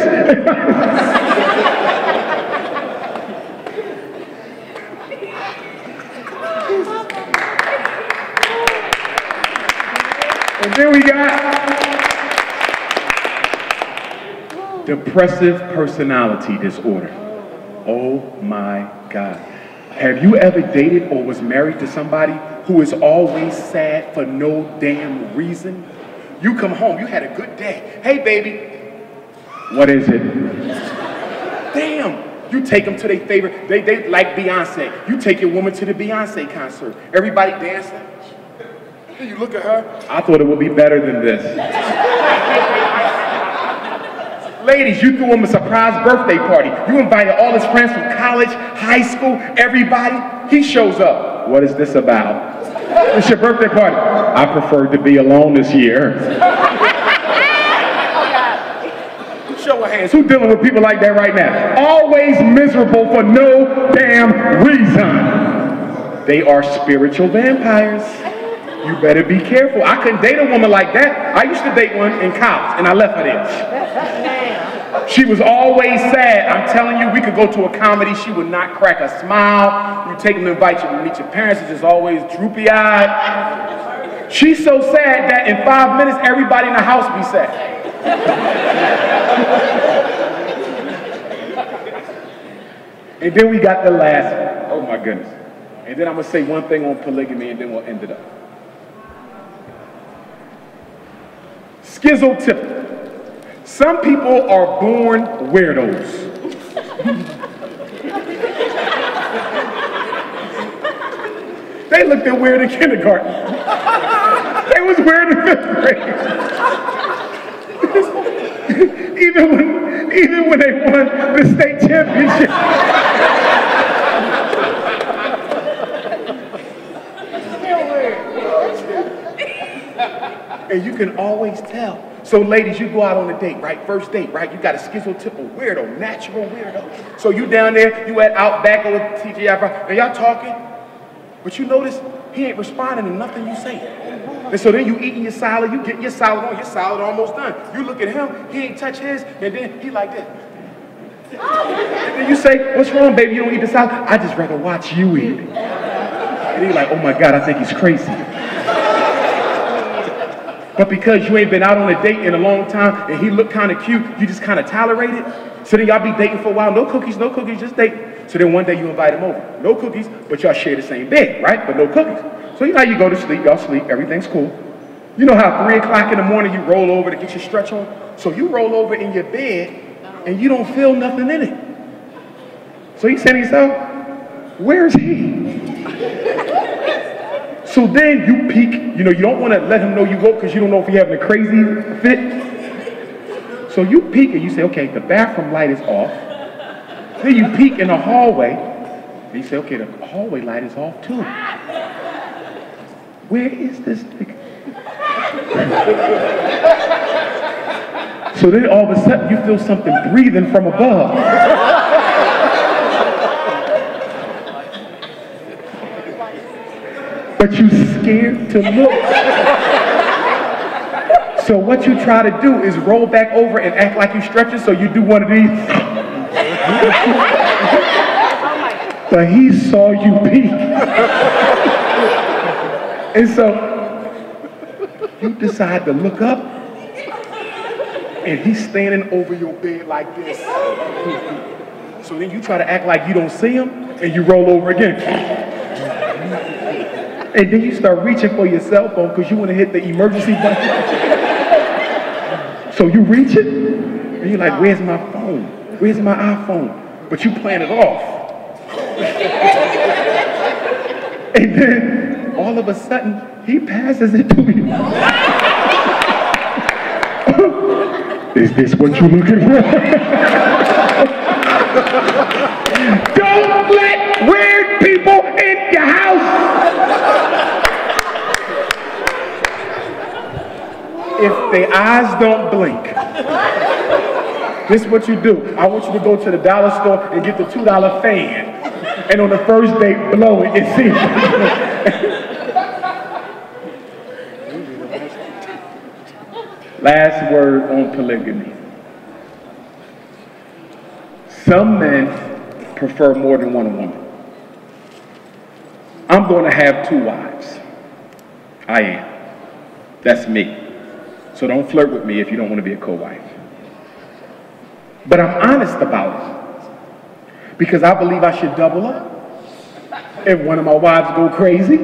And then we got depressive personality disorder. Oh my God. Have you ever dated or was married to somebody who is always sad for no damn reason? You come home, you had a good day. Hey baby, what is it? Damn, you take them to their favorite, they like Beyonce. You take your woman to the Beyonce concert. Everybody dancing. Then you look at her, I thought it would be better than this. Ladies, you threw him a surprise birthday party. You invited all his friends from college, high school, everybody. He shows up. What is this about? It's your birthday party. I preferred to be alone this year. Show of hands. Who's dealing with people like that right now? Always miserable for no damn reason. They are spiritual vampires. You better be careful. I couldn't date a woman like that. I used to date one in college, and I left her there. She was always sad. I'm telling you, we could go to a comedy. She would not crack a smile. You take them to invite you to meet your parents. It's just always droopy-eyed. She's so sad that in 5 minutes, everybody in the house be sad. And then we got the last one. Oh, my goodness. And then I'm going to say one thing on polygamy, and then we'll end it up. Schizotypical. Some people are born weirdos. They looked at weird in kindergarten. They was weird in 5th grade. even when they won the state championship. And you can always tell. So ladies, you go out on a date, right? First date, right? You got a schizotypical weirdo, natural weirdo. So you down there, you at Outback or with TGI, and y'all talking, but you notice he ain't responding to nothing you say. And so then you eating your salad, you getting your salad on, your salad almost done. You look at him, he ain't touch his, and then he like this. And then you say, what's wrong, baby? You don't eat the salad? I just rather watch you eat it. And he like, oh my God, I think he's crazy. But because you ain't been out on a date in a long time and he looked kind of cute, you just kind of tolerate it. So then y'all be dating for a while, no cookies, just date. So then one day you invite him over. No cookies, but y'all share the same bed, right? But no cookies. So you know you go to sleep, y'all sleep, everything's cool. You know how 3 o'clock in the morning you roll over to get your stretch on? So you roll over in your bed and you don't feel nothing in it. So you say to yourself, where is he? So then you peek, you know, you don't want to let him know you woke because you don't know if he's having a crazy fit. So you peek and you say, okay, the bathroom light is off. Then you peek in the hallway and you say, okay, the hallway light is off too. Where is this nigga? So then all of a sudden you feel something breathing from above. But you scared to look. So what you try to do is roll back over and act like you stretching, so you do one of these. But he saw you peek. And so you decide to look up, and he's standing over your bed like this. So then you try to act like you don't see him, and you roll over again. And then you start reaching for your cell phone because you want to hit the emergency button. So you reach it, and you're like, where's my phone? Where's my iPhone? But you plan it off. And then all of a sudden, he passes it to you. Is this what you're looking for? Don't let weird people in your house. If their eyes don't blink, this is what you do. I want you to go to the dollar store and get the $2 fan. And on the first date, blow it and see. Last word on polygamy. Some men prefer more than one woman. I'm going to have 2 wives. I am. That's me. So don't flirt with me if you don't want to be a co-wife. But I'm honest about it. Because I believe I should double up. If one of my wives go crazy,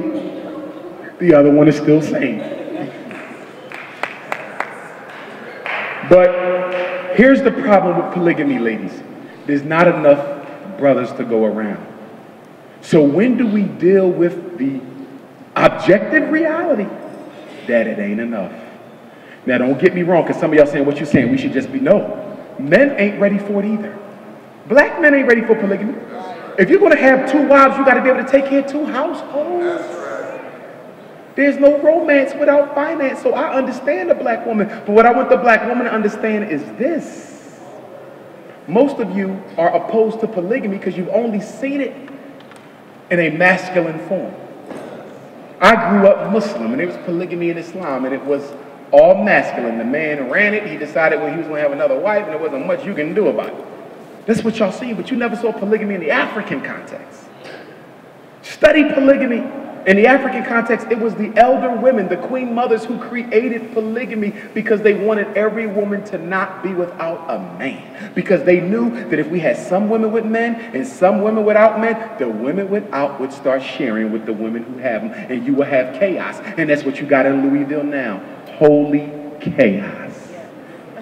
the other one is still sane. But here's the problem with polygamy, ladies. There's not enough brothers to go around. So when do we deal with the objective reality that it ain't enough? Now don't get me wrong, because some of y'all saying what you're saying, we should just be, no. Men ain't ready for it either. Black men ain't ready for polygamy. If you're going to have 2 wives, you got to be able to take care of 2 households. There's no romance without finance, so I understand the black woman. But what I want the black woman to understand is this. Most of you are opposed to polygamy because you've only seen it in a masculine form. I grew up Muslim, and it was polygamy in Islam, and it was all masculine. The man ran it. He decided when he was going to have another wife, and there wasn't much you can do about it. That's what y'all see, but you never saw polygamy in the African context. Study polygamy. In the African context, it was the elder women, the queen mothers, who created polygamy because they wanted every woman to not be without a man. Because they knew that if we had some women with men and some women without men, the women without would start sharing with the women who have them, and you will have chaos. And that's what you got in Louisville now. Holy chaos.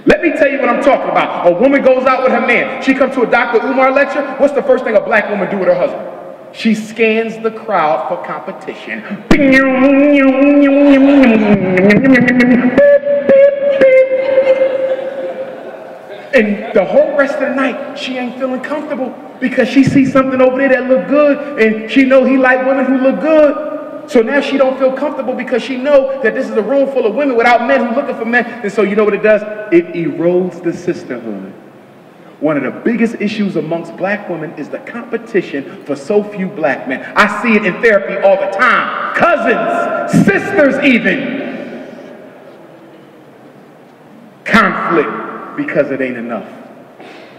Let me tell you what I'm talking about. A woman goes out with her man. She comes to a Dr. Umar lecture. What's the first thing a black woman do with her husband? She scans the crowd for competition. And the whole rest of the night, she ain't feeling comfortable because she sees something over there that look good, and she know he like women who look good. So now she don't feel comfortable because she know that this is a room full of women without men who looking for men. And so you know what it does? It erodes the sisterhood. One of the biggest issues amongst black women is the competition for so few black men. I see it in therapy all the time. Cousins, sisters even. Conflict because it ain't enough.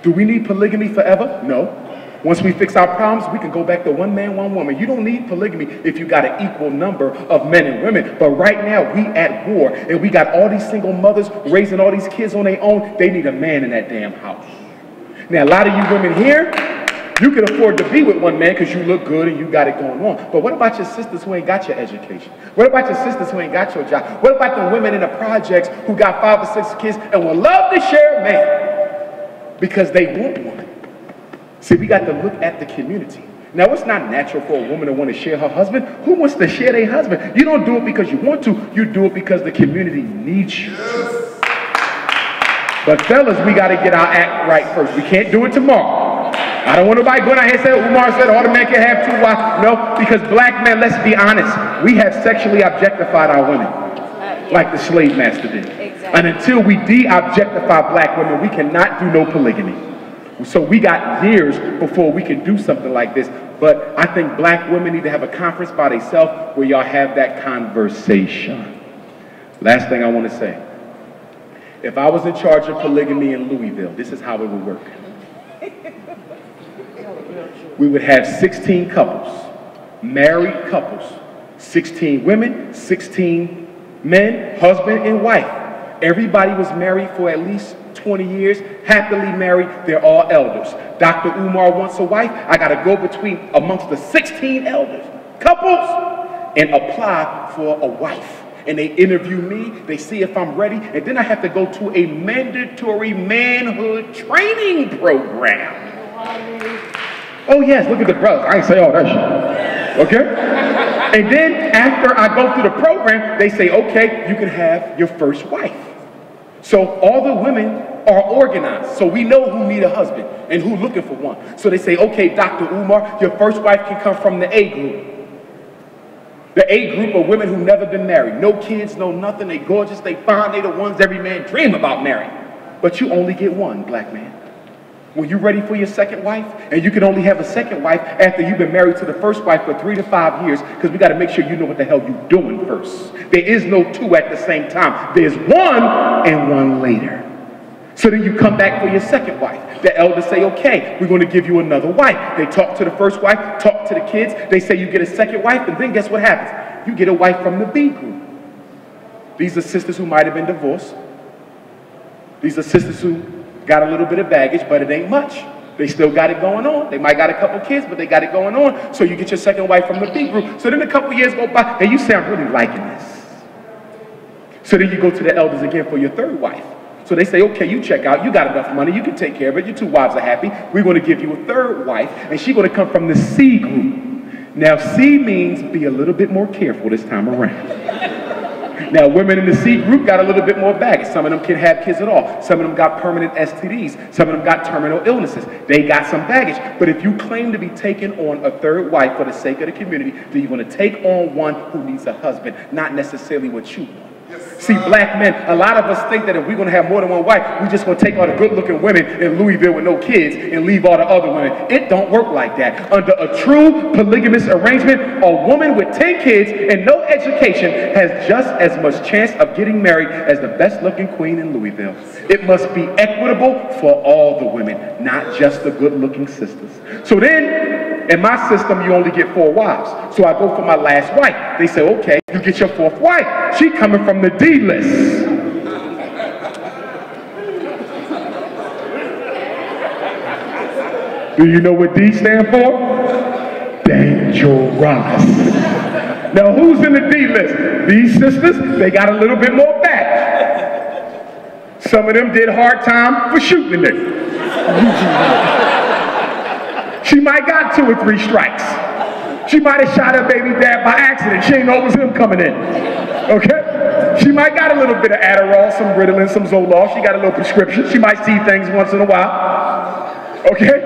Do we need polygamy forever? No. Once we fix our problems, we can go back to one man, one woman. You don't need polygamy if you got an equal number of men and women. But right now, we at war, and we got all these single mothers raising all these kids on their own. They need a man in that damn house. Now, a lot of you women here, You can afford to be with one man because you look good and you got it going on. But what about your sisters who ain't got your education? What about your sisters who ain't got your job? What about the women in the projects who got 5 or 6 kids and would love to share a man because they want one? See, we got to look at the community. Now, it's not natural for a woman to want to share her husband. Who wants to share their husband? You don't do it because you want to. You do it because the community needs you to. But fellas, we got to get our act right first. We can't do it tomorrow. I don't want nobody going out here and say, Umar said all the men can have 2 wives. No, because black men, let's be honest, we have sexually objectified our women. Like the slave master did. Exactly. And until we de-objectify black women, we cannot do no polygamy. So we got years before we can do something like this. But I think black women need to have a conference by themselves where y'all have that conversation. Last thing I want to say. If I was in charge of polygamy in Louisville, this is how it would work. We would have 16 couples, married couples, 16 women, 16 men, husband and wife. Everybody was married for at least 20 years, happily married, they're all elders. Dr. Umar wants a wife, I gotta go amongst the 16 elders, couples, and apply for a wife. And they interview me, they see if I'm ready, and then I have to go to a mandatory manhood training program. Oh yes, look at the brothers, I ain't say all that shit, okay? And then after I go through the program, they say, okay, you can have your first wife. So all the women are organized, so we know who need a husband and who's looking for one. So they say, okay, Dr. Umar, your first wife can come from the A group. The A group of women who've never been married. No kids, no nothing, they gorgeous, they fine, they the ones every man dream about marrying. But you only get one, black man. When you're ready for your second wife, and you can only have a second wife after you've been married to the first wife for 3 to 5 years, because we got to make sure you know what the hell you're doing first. There is no 2 at the same time. There's 1 and 1 later. So then you come back for your second wife. The elders say, okay, we're going to give you another wife. They talk to the first wife, talk to the kids. They say you get a second wife, and then guess what happens? You get a wife from the B group. These are sisters who might have been divorced. These are sisters who got a little bit of baggage, but it ain't much. They still got it going on. They might got a couple kids, but they got it going on. So you get your second wife from the B group. So then a couple years go by, and you say, I'm really liking this. So then you go to the elders again for your third wife. So they say, okay, you check out. You got enough money. You can take care of it. Your 2 wives are happy. We're going to give you a third wife, and she's going to come from the C group. Now, C means be a little bit more careful this time around. Now, women in the C group got a little bit more baggage. Some of them can't have kids at all. Some of them got permanent STDs. Some of them got terminal illnesses. They got some baggage. But if you claim to be taking on a third wife for the sake of the community, then you're going to take on one who needs a husband, not necessarily what you want. See, black men, a lot of us think that if we're going to have more than one wife, we're just going to take all the good-looking women in Louisville with no kids and leave all the other women. It don't work like that. Under a true polygamous arrangement, a woman with 10 kids and no education has just as much chance of getting married as the best-looking queen in Louisville. It must be equitable for all the women, not just the good-looking sisters. So then, in my system, you only get 4 wives. So I go for my last wife. They say, okay, you get your 4th wife. She coming from the D list. Do you know what D stand for? Dangerous. Now who's in the D list? These sisters, they got a little bit more back. Some of them did hard time for shooting it. She might got 2 or 3 strikes. She might have shot her baby dad by accident. She didn't know it was him coming in. Okay? She might got a little bit of Adderall, some Ritalin, some Zoloft. She got a little prescription. She might see things once in a while. Okay?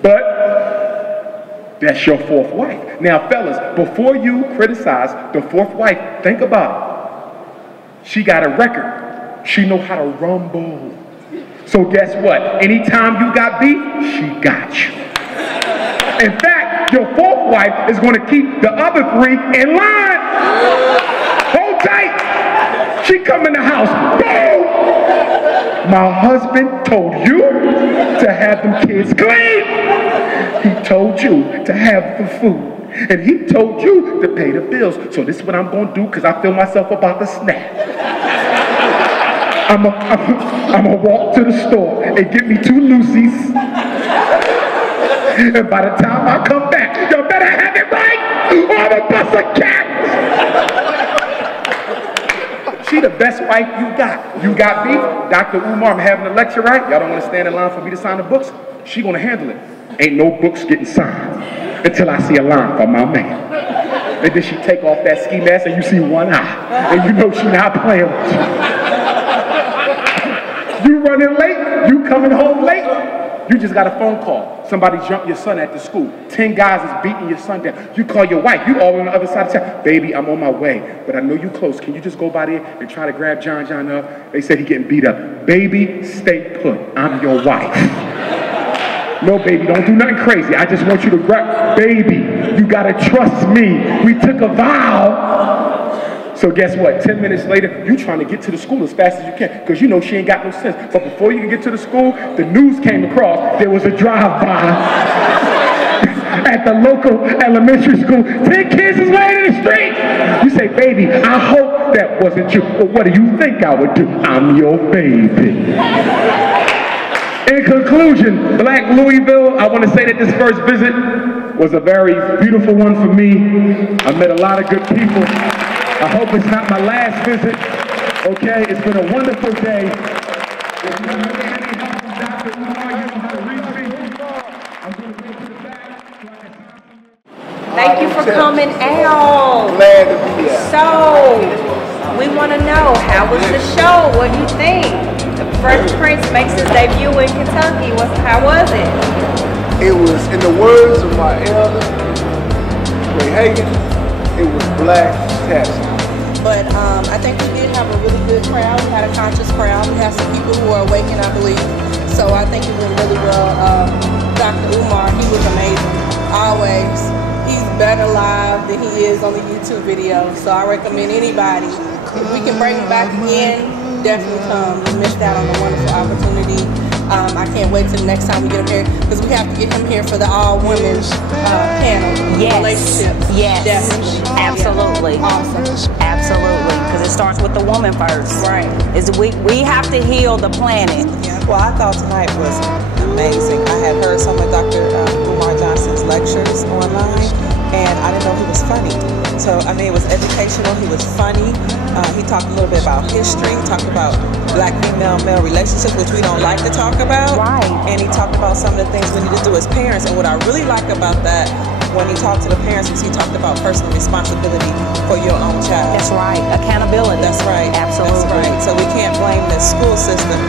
But that's your 4th wife. Now, fellas, before you criticize the 4th wife, think about it. She got a record. She know how to rumble. So guess what? Anytime you got beef, she got you. In fact, your 4th wife is going to keep the other 3 in line. Hold tight. She come in the house. Boom! My husband told you to have them kids clean. He told you to have the food. And he told you to pay the bills. So this is what I'm going to do because I feel myself about to snap. I'm gonna walk to the store and get me 2 Lucy's. And by the time I come back, you better have it right or I'm gonna bust a cap. She the best wife you got. You got beef? Dr. Umar, I'm having a lecture, right? Y'all don't want to stand in line for me to sign the books? She gonna handle it. Ain't no books getting signed until I see a line from my man. And then she take off that ski mask and you see one eye. And you know she not playing with you. You running late, you coming home late, you just got a phone call. Somebody jumped your son at the school. 10 guys is beating your son down. You call your wife, you all on the other side of town. Baby, I'm on my way, but I know you close. Can you just go by there and try to grab John up? They said he getting beat up. Baby, stay put. I'm your wife. No, baby, don't do nothing crazy. I just want you to grab. Baby, you gotta trust me. We took a vow. So guess what? 10 minutes later, you trying to get to the school as fast as you can because you know she ain't got no sense. But before you can get to the school, the news came across. There was a drive-by at the local elementary school. 10 kids is laying in the street. You say, baby, I hope that wasn't you. Well, what do you think I would do? I'm your baby. In conclusion, Black Louisville, I want to say that this first visit was a very beautiful one for me. I met a lot of good people. I hope it's not my last visit, okay? It's been a wonderful day. If you need any help from Dr. Umar, you know how to reach me. I'm going to go to the back. Thank you for coming out. Glad to be here. So, we want to know, how was the show? What do you think? The Fresh Prince makes his debut in Kentucky. How was it? It was, in the words of my elder, Ray Hagan, it was black-tastic. But I think we did have a really good crowd. We had a conscious crowd. We had some people who are awakened, I believe. So I think it went really well. Dr. Umar, he was amazing. Always. He's better live than he is on the YouTube video. So I recommend anybody, if we can bring him back again, definitely come. You missed out on a wonderful opportunity. I can't wait till the next time we get him here because we have to get him here for the all-women panel. Yes. Relationships. Yes. Definitely. Absolutely. Yeah. Awesome. Absolutely. Because it starts with the woman first. Right. We have to heal the planet. Well, I thought tonight was amazing. I had heard some of Dr. Umar Johnson's lectures online, and I didn't know he was funny. So, I mean, it was educational. He was funny. He talked a little bit about history. He talked about black female-male relationships, which we don't like to talk about. Right. And he talked about some of the things we need to do as parents. And what I really like about that, when he talked to the parents, was he talked about personal responsibility for your own child. That's right. Accountability. That's right. Absolutely. That's right. So we can't blame the school system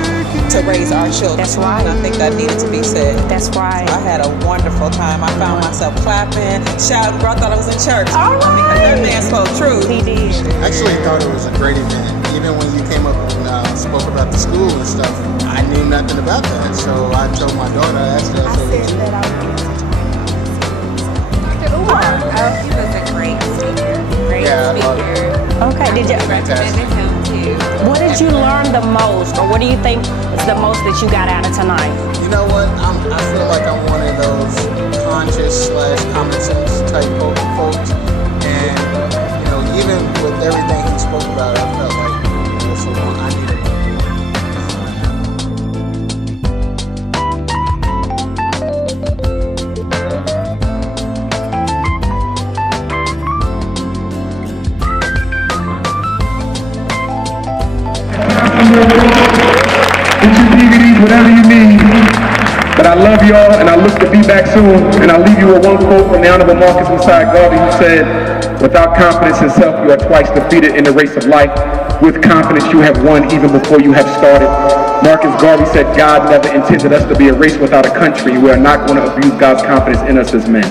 to raise our children. That's right. And I think that needed to be said. That's right. So I had a wonderful time. I found myself clapping, shouting, bro. I thought I was in church. All right. Because that man spoke truth. He did. I actually thought it was a great event. Even when you came up and spoke about the school and stuff, I knew nothing about that. So I told my daughter, I asked her, I said that I would give it to Dr. Umar. Oh, he was a great speaker. Great speaker. Okay, did you recommended him too? What did you learn the most, or what do you think is the most that you got out of tonight? You know what? I feel like I'm one of those conscious/common sense type folks. And, you know, even with everything he spoke about, I felt like this was one I needed. DVDs, whatever you need. But I love y'all, and I look to be back soon. And I'll leave you with one quote from the Honorable Marcus Messiah Garvey, who said, "Without confidence in self, you are twice defeated in the race of life. With confidence, you have won even before you have started." Marcus Garvey said, "God never intended us to be a race without a country. We are not going to abuse God's confidence in us as men."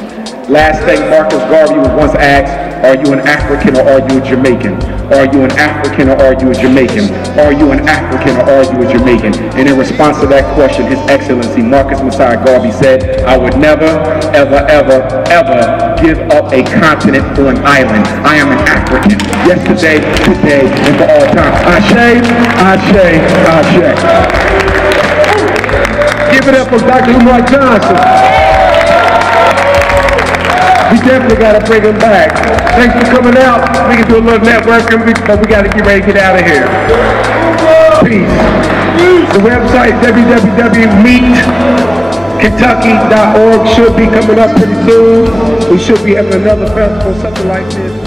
Last thing, Marcus Garvey was once asked, "Are you an African or are you a Jamaican? Are you an African or are you a Jamaican? Are you an African or are you a Jamaican?" And in response to that question, His Excellency Marcus Messiah Garvey said, "I would never, ever, ever, ever give up a continent or an island. I am an African, yesterday, today, and for all time." Ashe, ashe, ashe. Give it up for Dr. Umar Johnson. We definitely got to bring him back. Thanks for coming out. We can do a little networking, but we got to get ready to get out of here. peace. The website www.meetkentucky.org should be coming up pretty soon. We should be having another festival, something like this.